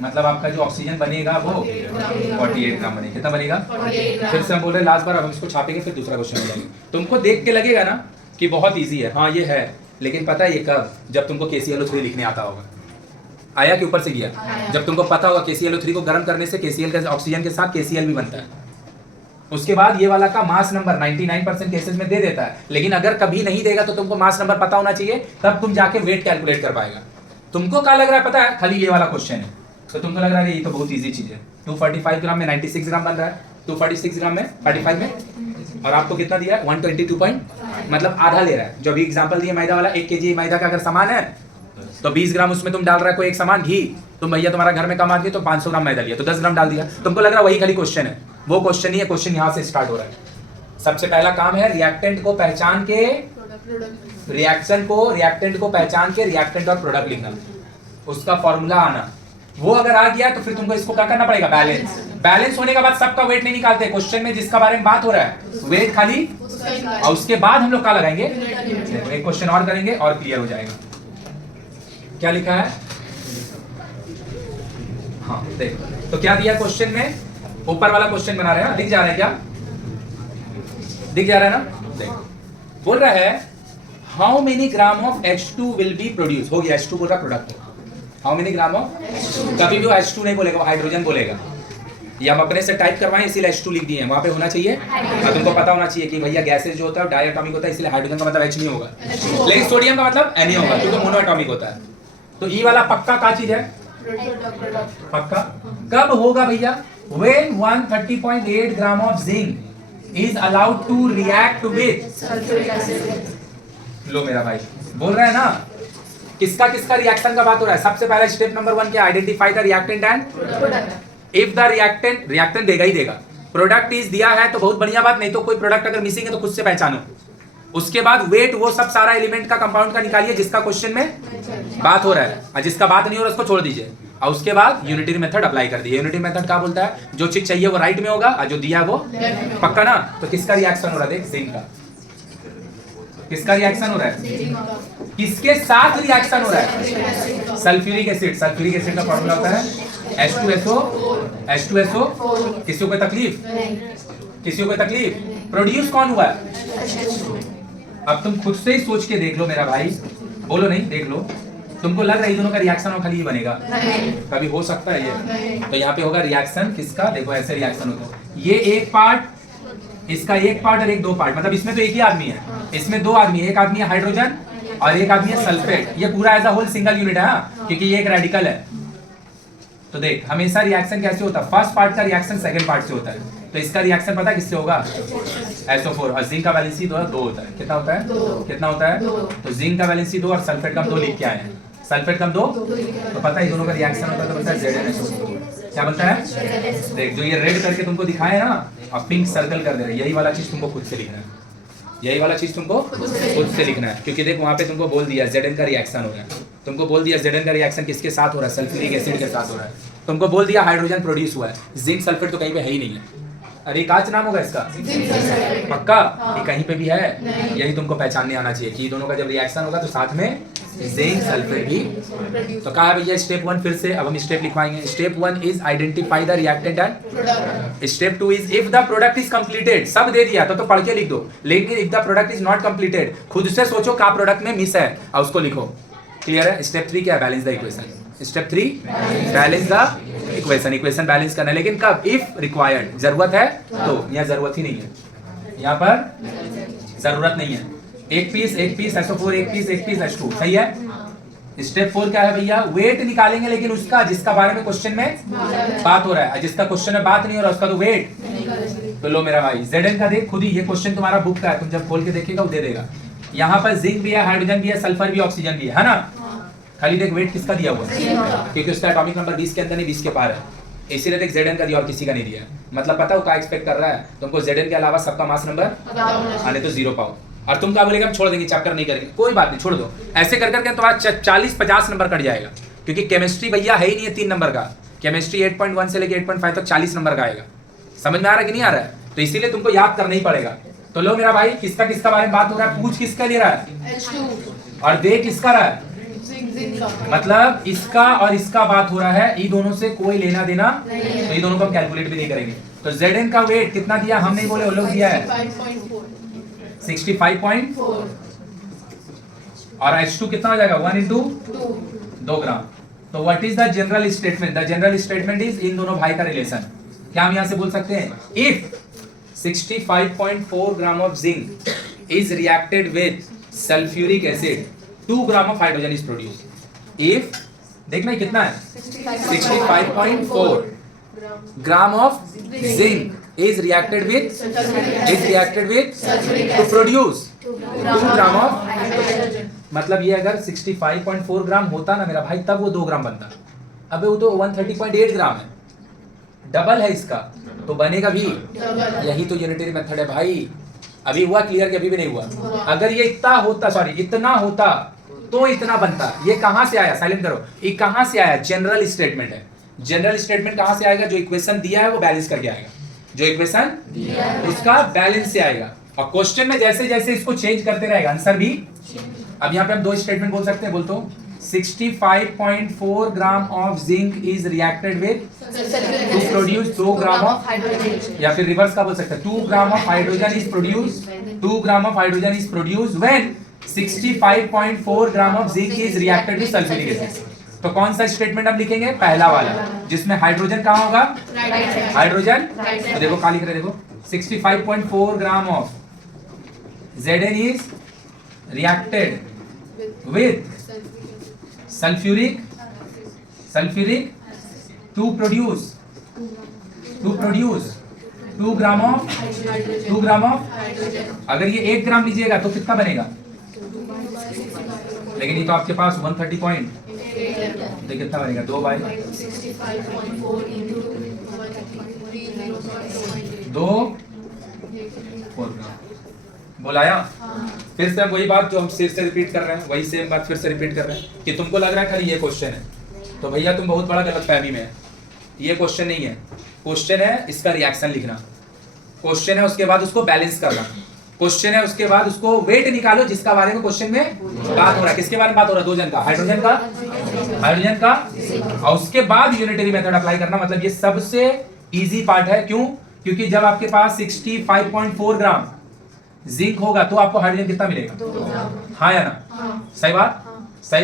मतलब आपका जो ऑक्सीजन बनेगा वो 48 ग्राम बनेगा। कितना बनेगा, फिर से हम बोल रहे लास्ट बार, अब हम इसको छापेंगे फिर दूसरा क्वेश्चन मिलेगा। तुमको देख के लगेगा ना कि बहुत इजी है, हाँ ये है, लेकिन पता है ये कब, जब तुमको KClO3 लिखने आता होगा। आया कि ऊपर से गया, जब तुमको पता होगा KClO3 को गर्म करने से KCl के ऑक्सीजन के साथ KCl भी बनता है। उसके बाद ये वाला का मास नंबर 99% केसेस में दे देता है, लेकिन अगर कभी नहीं देगा तो तुमको मास नंबर पता होना चाहिए, तब तुम जाके वेट कैलकुलेट कर पाएगा। तुमको क्या लग रहा है पता है, खाली ये वाला क्वेश्चन है, तो तुमको लग रहा है ये तो बहुत इजी चीज है। 245 ग्राम में 96 ग्राम बन रहा है, 246 ग्राम में 45 में, और आपको कितना दिया है 122 पॉइंट, मतलब आधा ले रहा है। जो अभी एग्जांपल दिया मैदा वाला, 1 kg मैदा का अगर सामान है तो 20 ग्राम उसमें तुम डाल रहा है कोई एक सामान घी, तुम भैया तुम्हारा घर में कमा दिए तो 500 ग्राम मैदा लिया तो 10 ग्राम डाल दिया। तुमको लग रहा है वही खाली क्वेश्चन है, वो क्वेश्चन नहीं है। क्वेश्चन यहाँ से स्टार्ट हो रहा है। सबसे पहला काम है रिएक्टेंट को पहचान के, रिएक्टेंट को पहचान के रिएक्टेंट और प्रोडक्ट लिखना, उसका फॉर्मूला आना। वो अगर आ गया तो फिर तुमको इसको क्या करना पड़ेगा, बैलेंस। बैलेंस होने के बाद सबका वेट नहीं निकालते, क्वेश्चन में जिसका बारे में बात हो रहा है वेट खाली, और उसके बाद हम लोग क्या लगाएंगे, एक क्वेश्चन और करेंगे और क्लियर हो जाएगा। क्या लिखा है, हाँ देखो तो क्या दिया क्वेश्चन में, ऊपर वाला क्वेश्चन बना रहे हैं, दिख जा रहा है क्या, दिख जा रहा है ना, देखो बोल रहा है how many gram of H2 will be produce, हो गया H2 बोल रहा product, how many gram of, कभी भी वो H2 नहीं बोलेगा, वो हाइड्रोजन बोलेगा। ये हम अपने से टाइप करवाएं इसीलिए H2 लिख दिए हैं, वहां पे होना चाहिए और तुमको पता होना चाहिए कि भैया गैसेस जो होता है डाई एटॉमिक होता है, इसलिए हाइड्रोजन का मतलब H नहीं होगा, लेकिन सोडियम का मतलब Na होगा क्योंकि मोनो एटॉमिक होता है। तो ई वाला पक्का क्या चीज है, पक्का कब होगा भैया, when 130.8 gram of zinc is allowed to react with sulphuric acid. लो मेरा भाई बोल रहा है ना, किसका किसका रिएक्शन का बात हो रहा है। सबसे पहला स्टेप नंबर 1 क्या, identify the reactant and product. If the reactant देगा ही देगा, प्रोडक्ट इज दिया है तो बहुत बढ़िया बात, नहीं तो कोई प्रोडक्ट अगर मिसिंग है तो खुद से पहचानो। उसके बाद वेट, वो सब सारा एलिमेंट का कंपाउंड का निकालिए जिसका क्वेश्चन में बात हो रहा है, और जिसका बात नहीं हो रहा उसको छोड़ दीजिए। और उसके बाद यूनिटरी मेथड अप्लाई कर दिए। यूनिटरी मेथड क्या बोलता है, जो चीज चाहिए वो राइट में होगा और जो दिया है वो पक्का ना। तो किसका रिएक्शन हो रहा है, देख जिंक का, किसका रिएक्शन हो रहा है, किसके साथ रिएक्शन हो रहा है, सल्फ्यूरिक एसिड। सल्फ्यूरिक एसिड का फॉर्मूला होता है H2SO। किसी को तकलीफ, किसी को तकलीफ, प्रोड्यूस कौन हुआ है। अब तुम खुद से ही सोच के देख लो मेरा भाई, बोलो नहीं, देख लो, तुमको लग रहा है दोनों का रिएक्शन और खाली ये बनेगा, कभी हो सकता है ये, तो यहाँ पे होगा रिएक्शन किसका, देखो ऐसे रिएक्शन होता है, ये एक पार्ट, इसका एक पार्ट और एक दो पार्ट, मतलब इसमें तो एक ही आदमी है, इसमें दो आदमी, एक आदमी है हाइड्रोजन और एक आदमी है सल्फेट। ये पूरा as a whole single unit है, क्योंकि ये एक रेडिकल है। तो देख हमेशा रिएक्शन कैसे होता है, फर्स्ट पार्ट का रिएक्शन सेकंड पार्ट से होता है। तो इसका रिएक्शन पता है किससे होगा, SO4, और जिंक का वैलेंसी 2 होता है। कितना होता है, कितना होता है, तो जिंक का वैलेंसी 2 और सल्फेट का 2 लिख के आए हैं। सल्फेट का 2, तो पता है दोनों का रिएक्शन होता है, तो बनता है ZnSO4। क्या बनता है, देख जो ये रेड करके तुमको दिखाए ना और पिंक सर्कल कर दे रहे, यही वाला चीज तुमको खुद से लिखना है, यही वाला चीज तुमको खुद से लिखना है। क्योंकि देख वहां पे तुमको बोल दिया Zn का रिएक्शन हो रहा है, तुमको बोल दिया Zn का रिएक्शन किसके साथ हो रहा है, सल्फ्यूरिक एसिड के साथ हो रहा है। तुमको बोल दिया हाइड्रोजन प्रोड्यूस हुआ है, जिंक सल्फेट तो कहीं पे है ही नहीं है। अरे काच नाम होगा इसका, पक्का ये कहीं पे भी है, यही तुमको पहचानने आना चाहिए कि दोनों का जब रिएक्शन होगा तो साथ में जिंक सल्फेट भी। तो कहा भैया स्टेप 1 फिर से, अब हम स्टेप लिखवाएंगे। Step 1 is identify the reactant and step 2 is if the product is completed. सब दे दिया तो पढ़ के लिख दो, लेकिन if the product is not completed खुद से सोचो का प्रोडक्ट में मिस है और उसको लिखो। क्लियर है? स्टेप 3 क्या है? Balance the equation. Step 3 balance the equation. Equation balance करना है, लेकिन कब? इफ रिक्वायर्ड, जरूरत है तो। यहाँ जरूरत ही नहीं है, यहाँ पर जरूरत नहीं है। एक पीस SO4, एक पीस H2, सही है। स्टेप 4 क्या है भैया? वेट निकालेंगे, लेकिन उसका जिसका बारे में क्वेश्चन में बात हो रहा है, जिसका क्वेश्चन में बात नहीं हो रहा उसका तो वेट। तो लो मेरा भाई Zn का देख खुद ही, ये क्वेश्चन तुम्हारा बुक का है, तुम जब खोल के देखेगा वो दे देगा। यहाँ पर जिंक भी है, हाइड्रोजन भी है, सल्फर भी, ऑक्सीजन भी है ना। खाली देख वेट किसका दिया हुआ है, क्योंकि उसका एटॉमिक नंबर 20 के अंदर नहीं 20 के पार है, इसीलिए देख Zn का दिया और किसी का नहीं दिया। मतलब पता हो क्या एक्सपेक्ट कर रहा है तुमको? Zn के अलावा सबका मास नंबर आने तो 0 पाओ, और तुम क्या बोलेगा? हम छोड़ देंगे, चैप्टर नहीं करेंगे। कोई बात नहीं, छोड़ दो। ऐसे कर करके तुम्हारा 40-50 नंबर कट जाएगा, क्योंकि केमिस्ट्री भैया है ही नहीं है 3 नंबर का। केमिस्ट्री 8.1 से लेके 8.5 तक 40 नंबर का आएगा। समझ में आ रहा है कि नहीं आ रहा है? तो इसीलिए तुमको याद करना ही पड़ेगा। तो लो मेरा भाई, किसका किसका बारे में बात हो रहा है? पूछ किसका ले रहा है और दे किसका रहा है? मतलब इसका और इसका बात हो रहा है, इन दोनों से कोई लेना देना तो ये दोनों को हम कैलकुलेट भी नहीं करेंगे। तो Zn का वेट कितना दिया? हम नहीं बोले, वो लोग दिया है 65.4 और H2 कितना हो जाएगा? 1 into 2 ग्राम। तो what is the general statement? The general statement is in दोनों भाई का रिलेशन। क्या हम यहां से बोल सकते हैं? If 65.4 gram of zinc is reacted with sulphuric acid 2 gram of hydrogen is produce. If देखना कितना है? 65.4 ग्राम of zinc is reacted with to produce 2 gram of. मतलब ये अगर 65.4 ग्राम होता ना मेरा भाई, तब वो 2 ग्राम बनता। अबे वो तो 130.8 ग्राम है, डबल है इसका, तो बनेगा भी। यही तो यूनिटरी मेथड है भाई। अभी हुआ क्लियर कि अभी भी नहीं हुआ? अगर ये इतना होता तो इतना बनता। ये कहां से आया? साइलेंट करो। ये कहां से आया? जनरल स्टेटमेंट है। जनरल स्टेटमेंट कहां से आएगा? जो इक्वेशन दिया है वो बैलेंस करके आएगा, जो इक्वेशन उसका बैलेंस से आएगा। और क्वेश्चन में जैसे जैसे इसको चेंज करते रहेगा आंसर भी। अब यहाँ पे हम 2 स्टेटमेंट बोल सकते हैं, बोल तो 65.4 ग्राम of zinc is reacted with two produce 2 gram of, या फिर रिवर्स का बोल सकते हैं 2 gram of hydrogen is produce 2 gram of hydrogen is produce when 65.4 gram of zinc is reacted with sulphuric acid. तो कौन सा स्टेटमेंट हम लिखेंगे? पहला वाला, जिसमें हाइड्रोजन कहां होगा? हाइड्रोजन। तो देखो क्या लिख रहे, देखो 65.4 gram of Zn is reacted with sulfuric to produce 2 gram of. अगर ये 1 ग्राम लीजिएगा तो कितना बनेगा? लेकिन ये तो आपके पास 130 पॉइंट, तो कितना बनेगा? 2 बाई 4 ग्राम। बोलाया? फिर से हम वही बात जो हम सिर से रिपीट कर रहे हैं, वही सेम बात फिर से रिपीट कर रहे हैं कि तुमको लग रहा है खाली ये क्वेश्चन है, तो भैया तुम बहुत बड़ा गलतफहमी में है। ये क्वेश्चन नहीं है, क्वेश्चन है इसका रिएक्शन लिखना, क्वेश्चन है उसके बाद उसको बैलेंस करना, क्वेश्चन है उसके बाद उसको वेट निकालो जिसका बारे में क्वेश्चन में बात हो रहा है। किसके बारे में बात हो रहा है? 2 जन का, हाइड्रोजन का, और उसके बाद यूनिटरी मेथड अप्लाई करना। मतलब ये सबसे इजी पार्ट है। क्यों? क्योंकि जब आपके पास 65.4 ग्राम जिंक होगा तो आपको हाइड्रोजन कितना मिलेगा? हाँ या ना? सही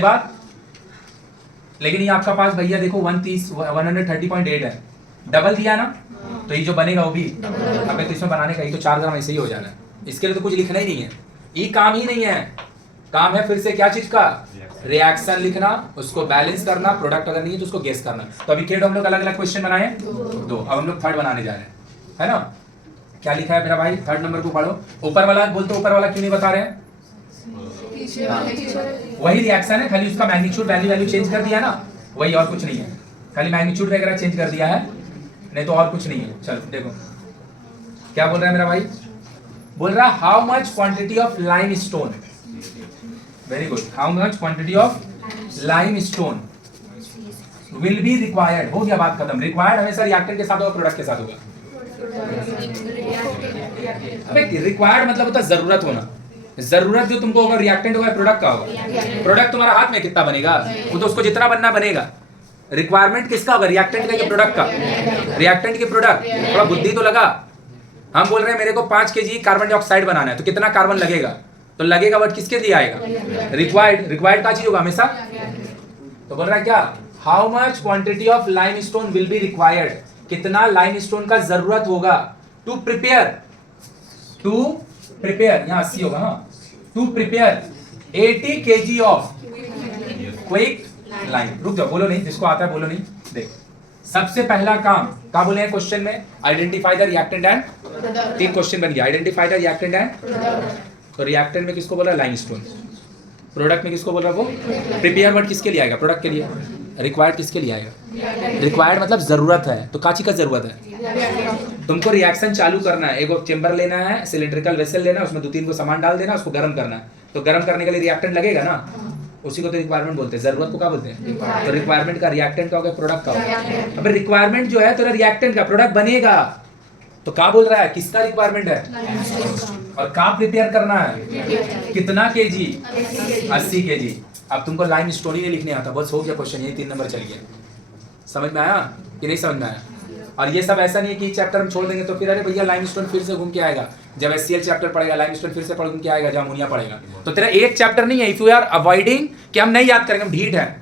बात। लेकिन ये आपका पास भैया देखो 130.8 है, डबल दिया ना, तो ये जो बनेगा वो भी अबे तो इसमें बनाने का ही तो 4 ग्राम ऐसे ही हो जाना है। इसके लिए तो कुछ लिखना ही नहीं है, ये काम ही नहीं है। काम है फिर से क्या चीज का? रिएक्शन लिखना, उसको बैलेंस करना, प्रोडक्ट अगर नहीं है तो उसको गेस करना। तो अभी हम लोग अलग अलग क्वेश्चन बनाए 2, अब हम लोग 3rd बनाने जा रहे हैं, है ना? क्या लिखा है मेरा भाई? 3rd नंबर को पढ़ो। ऊपर वाला बोलते, ऊपर वाला क्यों नहीं बता रहे हैं? वही रिएक्शन है, खाली उसका मैग्नीट्यूड वैल्यू चेंज कर दिया ना, वही, और कुछ नहीं है। खाली मैग्नीट्यूड वगैरह चेंज कर दिया है, नहीं तो और कुछ नहीं है। चलो देखो क्या बोल रहा है मेरा भाई। बोल रहा how much quantity of lime stone, very good, how much quantity of lime stone will be required. हो गया, बात खत्म। रिक्वायर्ड हमेशा रिएक्टेंट के साथ होगा, प्रोडक्ट के साथ होगा। अबे रिक्वायर्ड मतलब होता है जरूरत होना, जरूरत जो तुमको होगा रिएक्टेंट होगा प्रोडक्ट का होगा। प्रोडक्ट तुम्हारा हाथ में कितना बनेगा, वो तो उसको जितना बनना बनेगा। रिक्वायरमेंट किसका होगा, रिएक्टेंट का कि प्रोडक्ट का? रिएक्टेंट की प्रोडक्ट। थोड़ा बुद्धि तो लगा। हम बोल रहे हैं मेरे को 5 kg कार्बन डाइऑक्साइड बनाना है, तो कितना कार्बन लगेगा, तो लगेगा बट किसके लिए आएगा, रिक्वायर्ड। रिक्वायर्ड का चीज होगा हमेशा। तो बोल रहा है क्या, how much quantity of limestone will be required, कितना लाइमस्टोन का जरूरत होगा टू प्रिपेयर यहाँ सी होगा, हाँ, to prepare 80 kg of quick lime. रुक जाओ, बोलो नहीं, जिसको आता है बोलो नहीं। देख, सबसे पहला काम क्या बोले हैं क्वेश्चन में, identify the reactant and, 3 question बन गया, आइडेंटिफाई द रिएक्टेंट एंड। तो रिएक्टेंट में किसको बोल रहा है, लाइमस्टोन। प्रोडक्ट में किसको बोल रहा है, वो। प्रिपेयर वर्ड किसके लिए आएगा, प्रोडक्ट के लिए। रिक्वायर्ड किसके लिए आएगा, रिक्वायर्ड मतलब जरूरत है। तो काची का जरूरत है, तुमको रिएक्शन चालू करना है, एक चेंबर लेना है, सिलिंड्रिकल वेसल लेना है, उसमें 2-3 को सामान डाल देना, उसको गर्म करना है। तो गर्म करने के लिए रिएक्टेंट लगेगा ना, उसी को तो रिक्वायरमेंट बोलते हैं। जरूरत को क्या बोलते हैं, तो रिक्वायरमेंट का रिएक्टेंट का होगा, प्रोडक्ट का होगा। अब रिक्वायरमेंट जो है तो रिएक्टेंट का, प्रोडक्ट बनेगा। तो क्या बोल रहा है, किसका रिक्वायरमेंट है और कहाँ प्रिपेयर करना है, कितना केजी, 80 kg। अब तुमको लाइम स्टोन ही नहीं लिखने आता, बस हो गया क्वेश्चन, ये 3 नंबर चल गया। समझ में आया कि नहीं समझ में आया। और ये सब ऐसा नहीं है कि चैप्टर हम छोड़ देंगे तो फिर अरे भैया लाइमस्टोन फिर से घूम के आएगा, जब HCl चैप्टर पढ़ेगा लाइमस्टोन फिर से पढ़ घूम के आएगा, जब अमोनिया पढ़ेगा। तो तेरा एक चैप्टर नहीं है। इफ यू आर अवॉइडिंग कि हम नहीं याद करेंगे, हम ढीठ है,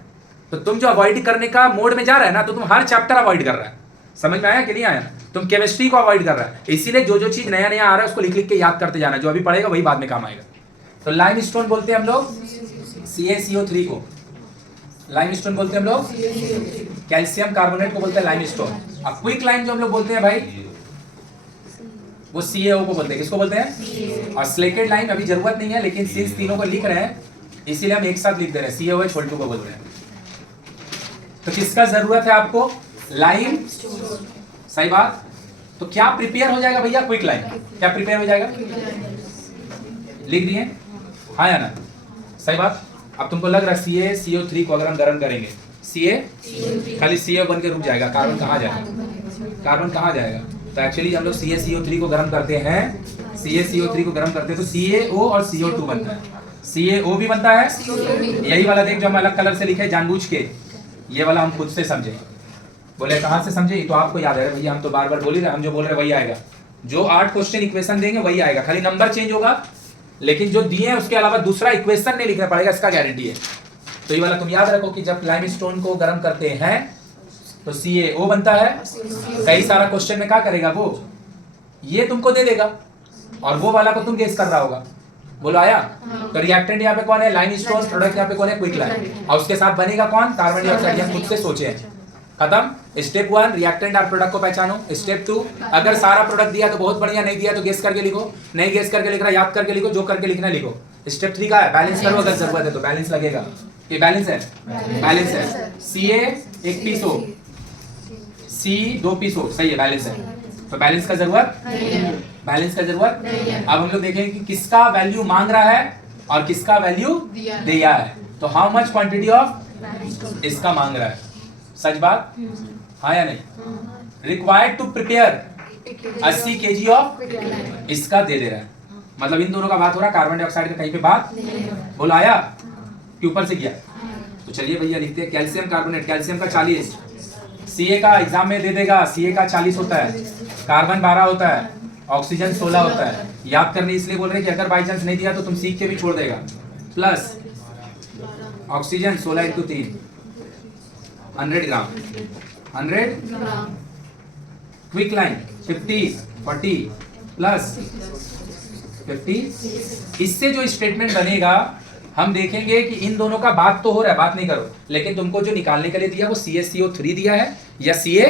तो तुम जो अवॉइड करने का मोड में जा रहा है ना, तो तुम हर चैप्टर अवॉइड कर रहा है। समझ में आया कि नहीं आया, तुम केमिस्ट्री को अवॉइड कर रहा है। इसीलिए जो चीज नया नया आ रहा है उसको लिख लिख के याद करते जाना, जो अभी पढ़ेगा वही बाद में काम आएगा। तो लाइमस्टोन बोलते हैं हम लोग CaCO3 को, लाइमस्टोन बोलते हैं हम लोग, कैल्शियम कार्बोनेट को बोलते हैं लाइमस्टोन। अब क्विक लाइम जो हम लोग बोलते हैं भाई, वो CaO को बोलते हैं। किसको बोलते हैं, और स्लेटेड लाइम अभी जरूरत नहीं है, लेकिन सिंस तीनों को लिख रहे हैं इसीलिए हम एक साथ लिख दे रहे हैं, CaOH2 को बोलते हैं। तो किसका जरूरत है आपको, लाइम, सही बात। तो क्या प्रिपेयर हो जाएगा भैया, क्विक लाइम। क्या प्रिपेयर हो जाएगा, लिख दिए, हाँ या ना, सही बात। अब तुमको लग रहा है CaCO3 को अगर हम गर्म करेंगे, खाली Ca बन के रुक जाएगा, कार्बन कहाँ जाएगा, कार्बन कहाँ जाएगा। तो एक्चुअली हम लोग CaCO3 को गर्म करते हैं, CaCO3 को गर्म करते हैं तो CaO और CO2 बनता है। CaO भी बनता है, यही वाला देख जो हम अलग कलर से लिखे जानबूझ के, ये वाला हम खुद से समझे। बोले कहाँ से समझे, तो आपको याद है भैया, हम तो बार बार बोल ही रहे, हम जो बोल रहे वही आएगा। जो 8 क्वेश्चन इक्वेशन देंगे वही आएगा, खाली नंबर चेंज होगा, लेकिन जो दिए हैं उसके अलावा दूसरा इक्वेशन नहीं लिखना पड़ेगा, इसका गारंटी है। तो ये वाला तुम याद रखो कि जब लाइमस्टोन को गर्म करते हैं तो CaO बनता है। कई सारा क्वेश्चन में क्या करेगा वो, ये तुमको दे देगा और वो वाला को तुम गेस कर रहा होगा। बोलो आया। तो रिएक्टेंट यहाँ पे कौन है, लाइमस्टोन। प्रोडक्ट यहाँ पे कौन है, क्विक लाइम। और उसके साथ बनेगा कौन, कार्बन डाइऑक्साइड। हम खुद से सोचे हैं, खत्म। स्टेप 1 रिएक्टेंट और प्रोडक्ट को पहचानो। स्टेप 2 अगर सारा प्रोडक्ट दिया तो बहुत बढ़िया, नहीं दिया तो गेस करके लिखो, नहीं गेस करके लिख रहा याद करके लिखो, जो करके लिखना लिखो। स्टेप 3 का है बैलेंस करो, अगर जरूरत है तो बैलेंस लगेगा। ये बैलेंस है, बैलेंस है। Ca 1 पीस हो, C 2 पीस हो, सही है, बैलेंस है। तो बैलेंस का जरूरत, बैलेंस का जरूरत। अब हम लोग देखेंगे कि किसका वैल्यू मांग रहा है और किसका वैल्यू दिया है। तो हाउ मच क्वांटिटी ऑफ, इसका मांग रहा है, सच बात, हाँ या नहीं। Required to prepare 80 kg of, इसका दे रहा है। मतलब इन दोनों का बात हो रहा है, कार्बन डाइऑक्साइड का कहीं पे बात बोला आया कि ऊपर से किया। तो चलिए भैया लिखते हैं कैल्शियम कार्बोनेट, कैल्शियम का 40, Ca का एग्जाम में दे देगा, Ca का 40 होता है, कार्बन 12 होता है, ऑक्सीजन 16 होता है। याद करने इसलिए बोल रहे हैं कि अगर बाई चांस नहीं दिया तो तुम सीख के भी छोड़ देगा। प्लस ऑक्सीजन 16 × 3 100 ग्राम, 100 क्विक लाइन 50 40 प्लस 50। इससे जो स्टेटमेंट बनेगा हम देखेंगे कि इन दोनों का बात तो हो रहा है, बात नहीं करो, लेकिन तुमको जो निकालने के लिए दिया वो CaCO3 दिया है या Ca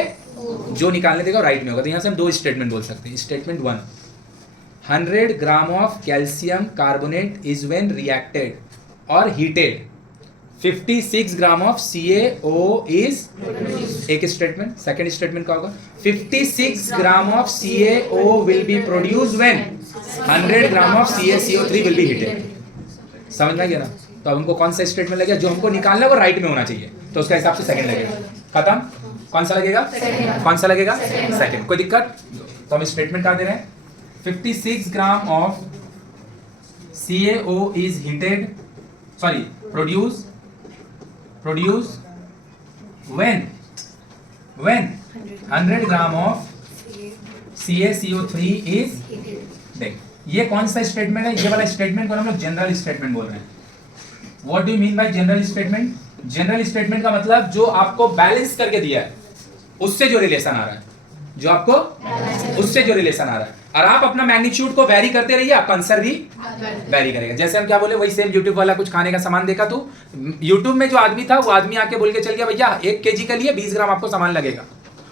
जो निकालने देगा राइट में होगा। तो यहाँ से हम 2 स्टेटमेंट बोल सकते हैं। Statement 1 100 gram of calcium carbonate is when reacted और heated 56 gram of CaO is, एक स्टेटमेंट। सेकेंड स्टेटमेंट का होगा 56 gram of CaO will be produce when 100 gram of CaCO3 will be heated. समझ में गया ना। तो अब हमको कौन सा स्टेटमेंट लगेगा, जो हमको निकालना है वो राइट में होना चाहिए, तो उसके हिसाब से सेकंड लगेगा। खत्म। कौन सा लगेगा, कौन सा लगेगा, सेकंड। कोई दिक्कत। तो हम स्टेटमेंट क्या दे रहे हैं, 56 gram of CaO is heated, sorry, produce when 100 gram of CaCO3 is, देख ये कौन सा स्टेटमेंट है, ये वाला स्टेटमेंट को हम लोग जनरल स्टेटमेंट बोल रहे हैं। What do you mean by general statement? General statement का मतलब जो आपको बैलेंस करके दिया है उससे जो रिलेशन आ रहा है, जो आपको उससे जो रिलेशन आ रहा है, और आप अपना मैग्नीट्यूड को वेरी करते रहिए, आपका आंसर भी वेरी करेगा। जैसे हम क्या बोले, वही सेम यूट्यूब वाला कुछ खाने का सामान देखा, तो यूट्यूब में जो आदमी था वो आदमी आके बोल के चल गया भैया 1 kg के लिए 20 ग्राम आपको सामान लगेगा,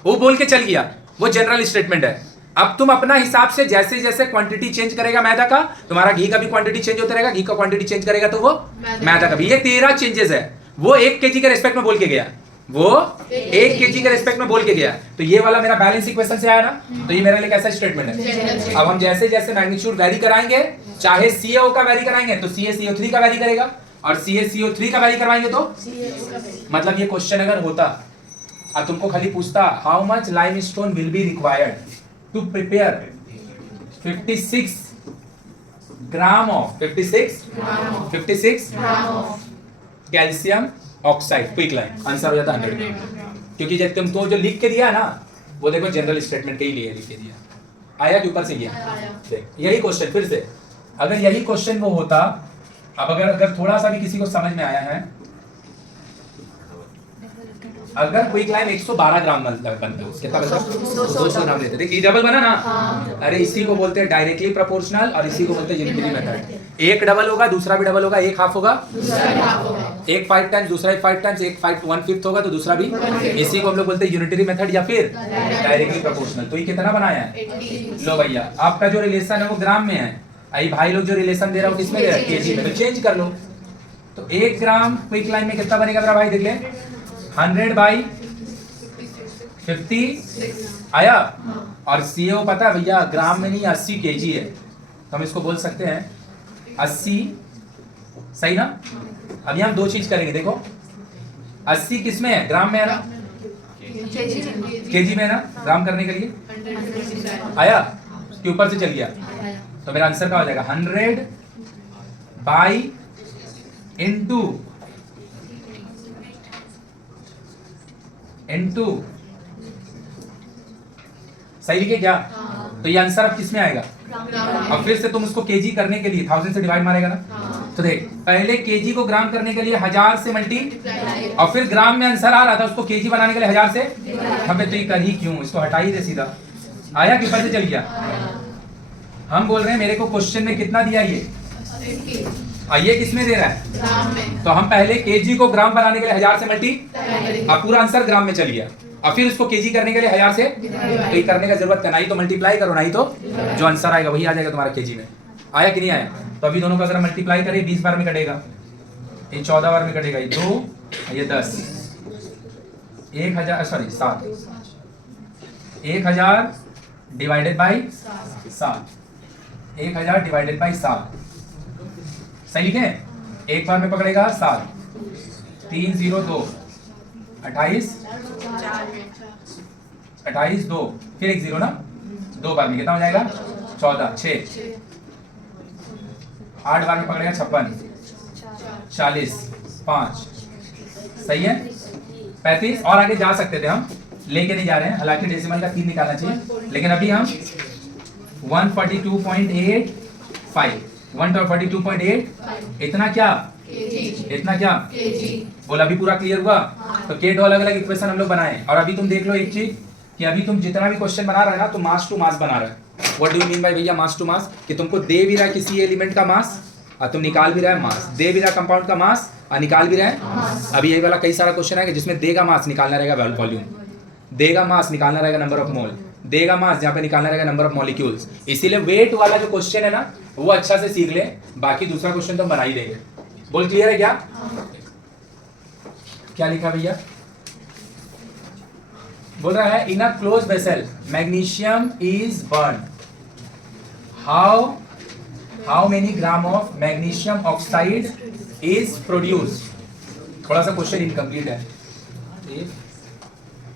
वो बोल के चल गया, वो जनरल स्टेटमेंट है। अब तुम अपना हिसाब से जैसे जैसे क्वांटिटी चेंज करेगा मैदा का, तुम्हारा घी का भी क्वांटिटी चेंज होता रहेगा, घी का क्वांटिटी चेंज करेगा तो वो मैदा का भी। ये 13 चेंजेस है। वो 1 kg के रिस्पेक्ट में बोल के गया, वो 1 kg के रिस्पेक्ट में बोल के गया, तो ये वाला मेरा बैलेंस इक्वेशन से आया ना, तो ये मेरे लिए कैसा स्टेटमेंट है। अब हम जैसे जैसे मैग्नीट्यूड वैरी कराएंगे, चाहे CaO का वैरी कराएंगे तो CaCO3 का वैरी करेगा, और CaCO3 का वैरी करवाएंगे तो मतलब ये क्वेश्चन अगर होता और तुमको खाली पूछता how much limestone will be required to prepare 56 gram of calcium oxide, quick line, answer हो जाता 100 ग्राम। क्योंकि जब तुम तो जो लिख के दिया ना, वो देखो जनरल स्टेटमेंट के ही लिए लिख के दिया, आया कि ऊपर से गया। यही क्वेश्चन फिर से, अगर यही क्वेश्चन वो होता, अब अगर थोड़ा सा भी किसी को समझ में आया है, अगर क्विक लाइम 112 ग्राम बनते हो, कितना बनता है 200 ग्राम लेते, देखिए डबल बना ना। अरे इसी को बोलते हैं डायरेक्टली प्रोपोर्शनल, और इसी को बोलते हैं यूनिटरी मेथड। एक डबल होगा, दूसरा भी डबल होगा, एक हाफ होगा, एक 5 टाइम्स, दूसरा 5 टाइम्स, एक 1/5 होगा तो दूसरा भी। इसी को हम लोग बोलते हैं यूनिटरी मेथड या फिर डायरेक्टली प्रोपोर्शनल। तो ये कितना बनाया है, लो भैया आपका जो रिलेशन है वो ग्राम में है, आई भाई लोग जो रिलेशन दे रहा हो किसमें दे रहा है, केजी में, तो चेंज कर लो। तो 1 ग्राम क्विक लाइम में कितना बनेगा मेरा भाई, देख ले 100/50 आया। और CaO पता है भैया ग्राम में नहीं 80 kg है, तो हम इसको बोल सकते हैं 80, सही ना। अभी हम दो चीज करेंगे, देखो 80 किस में है, ग्राम में है ना, केजी में है ना, ग्राम करने के लिए आया कि ऊपर से चल गया, तो मेरा आंसर क्या हो जाएगा 100/, इनटू सही लिखे क्या। तो ये आंसर अब किस में आएगा, अब फिर से तुम उसको केजी करने के लिए 1000 से डिवाइड मारेगा ना। तो देख पहले केजी को ग्राम करने के लिए 1000 से मल्टी, और फिर ग्राम में आंसर आ रहा था, उसको केजी बनाने के लिए 1000 से हमें, तो ये कर ही क्यों, इसको हटा ही दे सीधा, आया कि ऊपर से चल गया। हम बोल रहे हैं मेरे को क्वेश्चन में कितना दिया, ये ये किसमें दे रहा है, तो हम पहले केजी को ग्राम बनाने के लिए 1000 से मल्टी, अब पूरा आंसर ग्राम में चल गया, और फिर उसको केजी करने के लिए 1000 से, तो ये करने का जरूरत है, ना ही तो मल्टीप्लाई करो, ना ही तो जो आंसर आएगा वही आ जाएगा तुम्हारा केजी में। आया कि नहीं आया, तो अभी दोनों को अगर मल्टीप्लाई करें 20 बार में कटेगा, ये 14 बार में कटेगा, ये 2, ये 10, 1000 sorry 7, 1000 divided by 7, 1000 divided by 7, सही लिखे, एक बार में पकड़ेगा 7, 3 0 2 28 2, फिर एक 0 ना, 2 बार में कितना हो जाएगा 14, 6, 8 बार में पकड़ेगा 56, 40, 5, सही है 35, और आगे जा सकते थे हम, लेके नहीं जा रहे हैं, हालांकि डेसिमल का 3 निकालना चाहिए, लेकिन अभी हम 142.85, 142.8, इतना क्या, इतना क्या बोल, अभी पूरा क्लियर हुआ। तो के दो अलग अलग इक्वेशन हम लोग बनाए, और अभी तुम देख लो एक चीज कि अभी तुम जितना भी क्वेश्चन बना रहे हो ना, तो मास टू मास बना रहे हो। What do you mean by भैया मास टू मास, कि तुमको दे भी रहा है किसी एलिमेंट का मास और तुम निकाल भी रहा है मास, दे भी रहा कंपाउंड का मास और निकाल भी रहा है। अभी यही वाला कई सारा क्वेश्चन है कि जिसमें देगा मास निकालना रहेगा वॉल्यूम, देगा मास निकालना रहेगा नंबर ऑफ मोल, देगा मास जहाँ पे निकालना रहेगा नंबर ऑफ मॉलिक्यूल्स। इसीलिए वेट वाला जो क्वेश्चन है ना वो अच्छा से सीख ले, बाकी दूसरा क्वेश्चन तो बना ही देंगे। बोल क्लियर है क्या, क्या लिखा भैया, बोल रहा है in a close vessel magnesium is burn, how many gram of magnesium oxide is produce. थोड़ा सा क्वेश्चन इनकम्प्लीट है,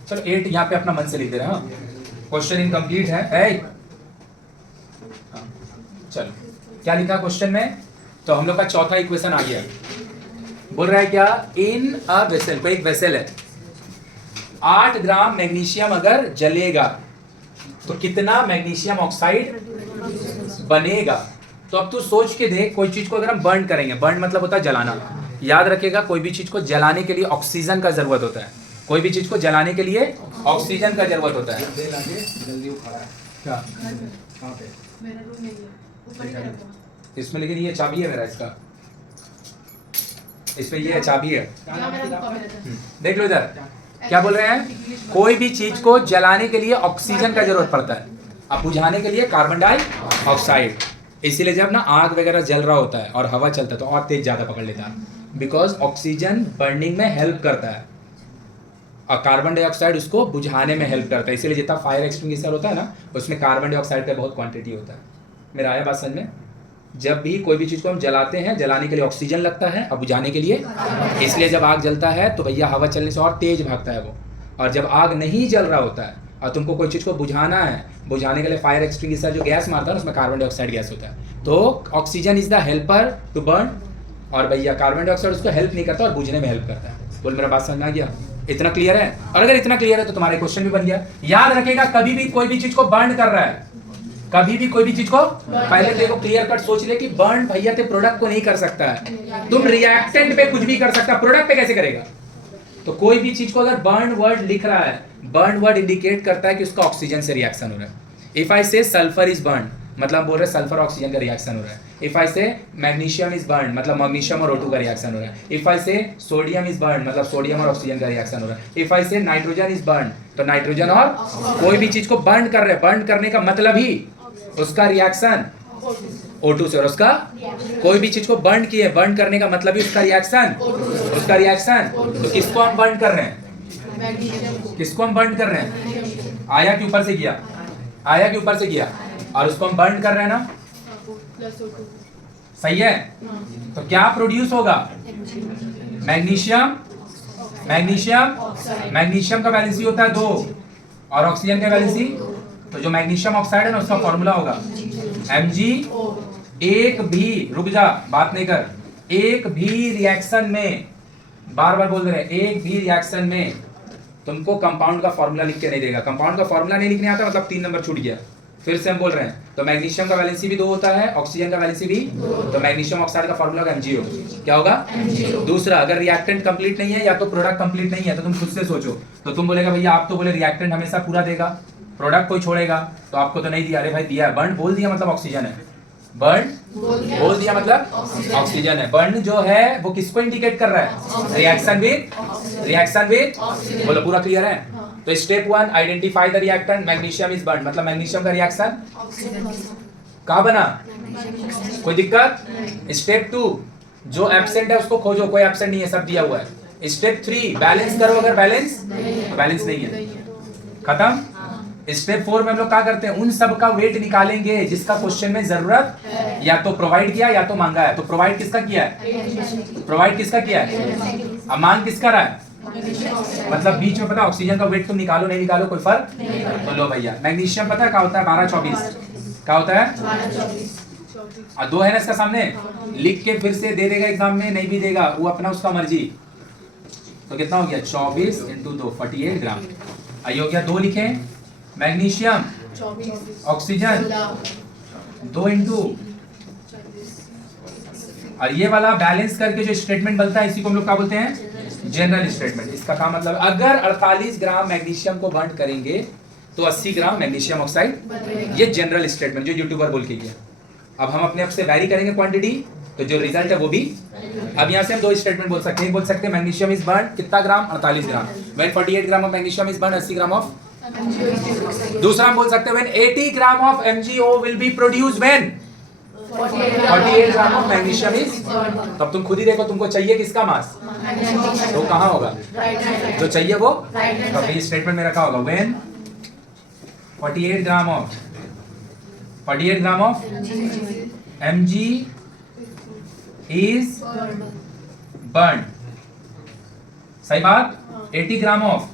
चलो 8 यहाँ पे अपना मन से लिख दे रहे हैं, क्वेश्चन इनकम्प्लीट है। चलो क्या लिखा क्वेश्चन में, तो हम लोग का चौथा इक्वेशन आ गया। बोल रहा है क्या, इन अ वेसल, कोई एक वेसल है, 8 ग्राम मैग्नीशियम अगर जलेगा तो कितना मैग्नीशियम ऑक्साइड बनेगा। तो अब तू सोच के देख, कोई चीज को अगर हम बर्न करेंगे, बर्न मतलब होता है जलाना, याद रखेगा कोई भी चीज को जलाने के लिए ऑक्सीजन का जरूरत होता है, कोई भी चीज को जलाने के लिए ऑक्सीजन का जरूरत होता है। जल्दी उखाड़ा है क्या कहाँ पे? मेरा रूम नहीं है, ऊपर ही रखा। इसमें, लेकिन ये चाबी है मेरा, इसका इस पे ये चाबी है। यहाँ मेरा बुक कॉपी रहता है। देख लो इधर क्या बोल रहे हैं, कोई भी चीज को जलाने के लिए ऑक्सीजन का जरूरत पड़ता है, अब बुझाने के लिए कार्बन डाइऑक्साइड। इसीलिए जब ना आग वगैरह जल रहा होता है और हवा चलता है तो और तेज ज्यादा पकड़ लेता है, बिकॉज ऑक्सीजन बर्निंग में हेल्प करता है और कार्बन डाइऑक्साइड उसको बुझाने में हेल्प करता है। इसीलिए जितना फायर एक्सटिंग्विशर होता है ना, उसमें कार्बन डाइऑक्साइड का बहुत क्वांटिटी होता है। मेरा आया बात समझ में? जब भी कोई भी चीज़ को हम जलाते हैं, जलाने के लिए ऑक्सीजन लगता है और बुझाने के लिए, इसलिए जब आग जलता है तो भैया हवा चलने से और तेज भागता है वो। और जब आग नहीं जल रहा होता है और तुमको कोई चीज़ को बुझाना है, बुझाने के लिए फायर एक्सटिंग्विशर जो गैस मारता है उसमें कार्बन डाइऑक्साइड गैस होता है। तो oxygen is the helper to burn, और भैया कार्बन डाइऑक्साइड उसको हेल्प नहीं करता और बुझने में हेल्प करता है। बोल मेरा बात समझ में आ गया? इतना क्लियर है? और अगर इतना क्लियर है तो तुम्हारे क्वेश्चन भी बन गया। याद रखेगा कभी भी कोई भी चीज को बर्न कर रहा है, कभी भी कोई भी चीज को, पहले देखो क्लियर कट सोच ले कि बर्न भैया ते प्रोडक्ट को नहीं कर सकता है, तुम रिएक्टेंट पे कुछ भी कर सकता है, प्रोडक्ट पे कैसे करेगा? तो कोई भी चीज को अगर बर्न वर्ड लिख रहा है, बर्न वर्ड इंडिकेट करता है कि उसका ऑक्सीजन से रिएक्शन हो रहा है। इफ आई से सल्फर इज बर्न, मतलब बोल रहे सल्फर ऑक्सीजन का रिएक्शन हो रहा है। इफ आई से मैग्नीशियम इज बर्न, मतलब मैग्नीशियम और O2 का रिएक्शन हो रहा है। इफ आई से सोडियम इज बर्न, मतलब सोडियम और ऑक्सीजन का रिएक्शन हो रहा है। इफ आई से नाइट्रोजन इज बर्न, तो नाइट्रोजन और कोई भी चीज को बर्न कर रहे हैं, बर्न करने का मतलब ही उसका रिएक्शन O2 से, और उसका कोई भी चीज को बर्न किए, बर्न करने का मतलब ही उसका रिएक्शन, उसका रिएक्शन। तो किसको हम बर्न कर रहे हैं, किसको हम बर्न कर रहे हैं? आया कि ऊपर से गया, आया कि ऊपर से गया, और उसको हम बर्न कर रहे हैं ना, सही है? तो क्या प्रोड्यूस होगा? मैग्नीशियम, मैग्नीशियम, मैग्नीशियम का वैलेंसी होता है 2 और ऑक्सीजन का वैलेंसी, तो जो मैग्नीशियम ऑक्साइड है ना उसका फॉर्मूला होगा Mg। एक भी, रुक जा बात नहीं कर, एक भी रिएक्शन में, बार बार बोल रहे हैं, एक भी रिएक्शन में तुमको कंपाउंड का फॉर्मूला लिख के नहीं देगा। कंपाउंड का फॉर्मूला नहीं लिखने आता मतलब 3 नंबर छूट गया। फिर से हम बोल रहे हैं, तो मैग्नीशियम का वैलेंसी भी 2 होता है, ऑक्सीजन का वैलेंसी भी, तो मैग्नीशियम ऑक्साइड का फॉर्मूला होगा MgO। क्या होगा? दूसरा, अगर रिएक्टेंट कंप्लीट नहीं है या तो प्रोडक्ट कंप्लीट नहीं है, तो तुम खुद से सोचो, तो तुम बोलेगा भैया आप तो बोले रिएक्टेंट हमेशा पूरा देगा, प्रोडक्ट कोई छोड़ेगा, तो आपको तो नहीं दिया। अरे भाई दिया है, बर्न बोल दिया मतलब ऑक्सीजन है, बर्न बोल दिया मतलब ऑक्सीजन है। बर्न जो है वो किसको इंडिकेट कर रहा है? रिएक्शन विद, रिएक्शन विद, बोलो पूरा क्लियर है? तो step 1 identify the reactant, magnesium is burn, मतलब मैग्नीशियम का रिएक्शन कहाँ बना, कोई दिक्कत? स्टेप 2 जो एब्सेंट है उसको खोजो, कोई एब्सेंट नहीं है, सब दिया हुआ है। स्टेप 3 बैलेंस करो, अगर बैलेंस, बैलेंस नहीं है, खत्म। स्टेप 4 में हम लोग क्या करते हैं, उन सब का वेट निकालेंगे जिसका क्वेश्चन में जरूरत या तो प्रोवाइड किया या तो मांगा है। तो प्रोवाइड किसका किया है, प्रोवाइड किसका किया है, अब मांग किसका रहा है, मतलब बीच में पता ऑक्सीजन का वेट तुम निकालो नहीं निकालो कोई फर्क, तो लो भैया मैग्नीशियम पता है क्या होता है, 12-24 क्या होता है, और 2 है ना इसका सामने, लिख के फिर से दे देगा एग्जाम में, नहीं भी देगा वो अपना उसका मर्जी। तो कितना हो गया, 24 × 2 48 ग्राम। आइए हो गया, 2 लिखे मैग्नीशियम, ऑक्सीजन 2 × और ये वाला बैलेंस करके जो स्टेटमेंट बनता है इसी को हम लोग क्या बोलते हैं, जनरल स्टेटमेंट। इसका काम मतलब अगर 48 ग्राम मैग्नीशियम को बर्न करेंगे तो 80 ग्राम मैग्नीशियम ऑक्साइड, ये जनरल स्टेटमेंट जो यूट्यूबर बोल के गया। अब हम अपने आप से वैरी करेंगे क्वांटिटी, तो जो रिजल्ट है वो भी। अब यहाँ से हम 2 स्टेटमेंट बोल सकते हैं, बोल सकते हैं मैग्नीशियम इज बर्न कितना gram, 48 gram, when 48 gram of magnesium is burn 80 gram of. दूसरा हम बोल सकते हैं when 80 gram of MgO will be produced when 48 gram of magnesium is. तब तुम खुद ही देखो तुमको चाहिए किसका मास, तो कहाँ होगा, जो चाहिए वो, तब ये स्टेटमेंट में रखा होगा when 48 gram of Mg is burn, सही बात। 80 gram of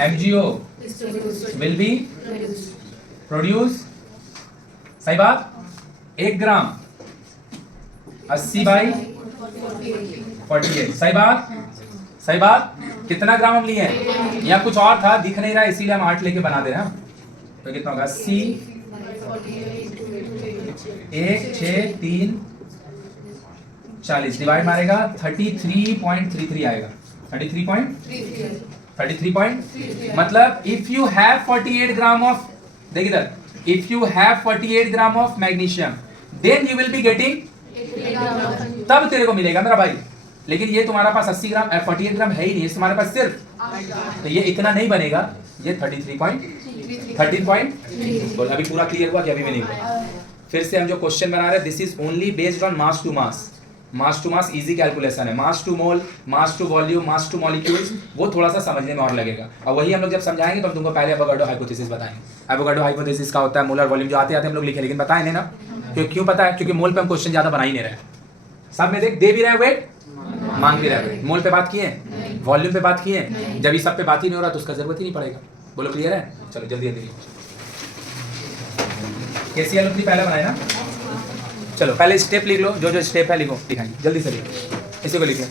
MgO will be produce, सही बात। 1 ग्राम 80 बाई 48, सही बात, सही बात। कितना ग्राम हम लिए हैं? यहाँ कुछ और था दिख नहीं रहा इसीलिए हम 8 लेके बना दे रहे हैं। तो कितना होगा 80 1 6 3 40 डिवाइड मारेगा 33.33 आएगा। 33 मतलब if you have 48 gram of, देख इधर, if you have 48 gram of magnesium then you will be getting, तब तेरे को मिलेगा मेरा भाई। लेकिन ये तुम्हारा पास 80 ग्राम 48 ग्राम है ही नहीं, तुम्हारे पास सिर्फ, तो ये इतना नहीं बनेगा, ये 13 पॉइंट बोल। अभी पूरा क्लियर हुआ कि अभी में नहीं हुआ? फिर से हम जो क्वेश्चन बना रहे हैं this is only based on mass to mass. Mass to mass easy calculation है, mass to mole, mass to volume, mass to molecules, वो थोड़ा सा समझने में और लगेगा। और वही हम लोग जब समझाएंगे तो हम तुमको पहले एवोगाड्रो हाइपोथेसिस बताएंगे। एवोगाड्रो हाइपोथेसिस का होता है मोलर वॉल्यूम, जो आते आते हम लोग लिखे, लेकिन बताए नहीं ना क्यों पता है? क्योंकि मोल पे हम क्वेश्चन ज्यादा बना ही नहीं रहे। सब में देख, दे भी रहे वेट, मांग भी रहे। मोल पे बात किए, वॉल्यूम पे बात किए, जब इस सब पे बात ही नहीं हो रहा तो उसका जरूरत ही नहीं पड़ेगा। बोलो क्लियर है? चलो जल्दी जल्दी KCl3 पहले बनाए ना। चलो पहले स्टेप लिख लो, जो जो स्टेप है लिखो, दिखाएंगे जल्दी से लिखो, इसी को लिखो।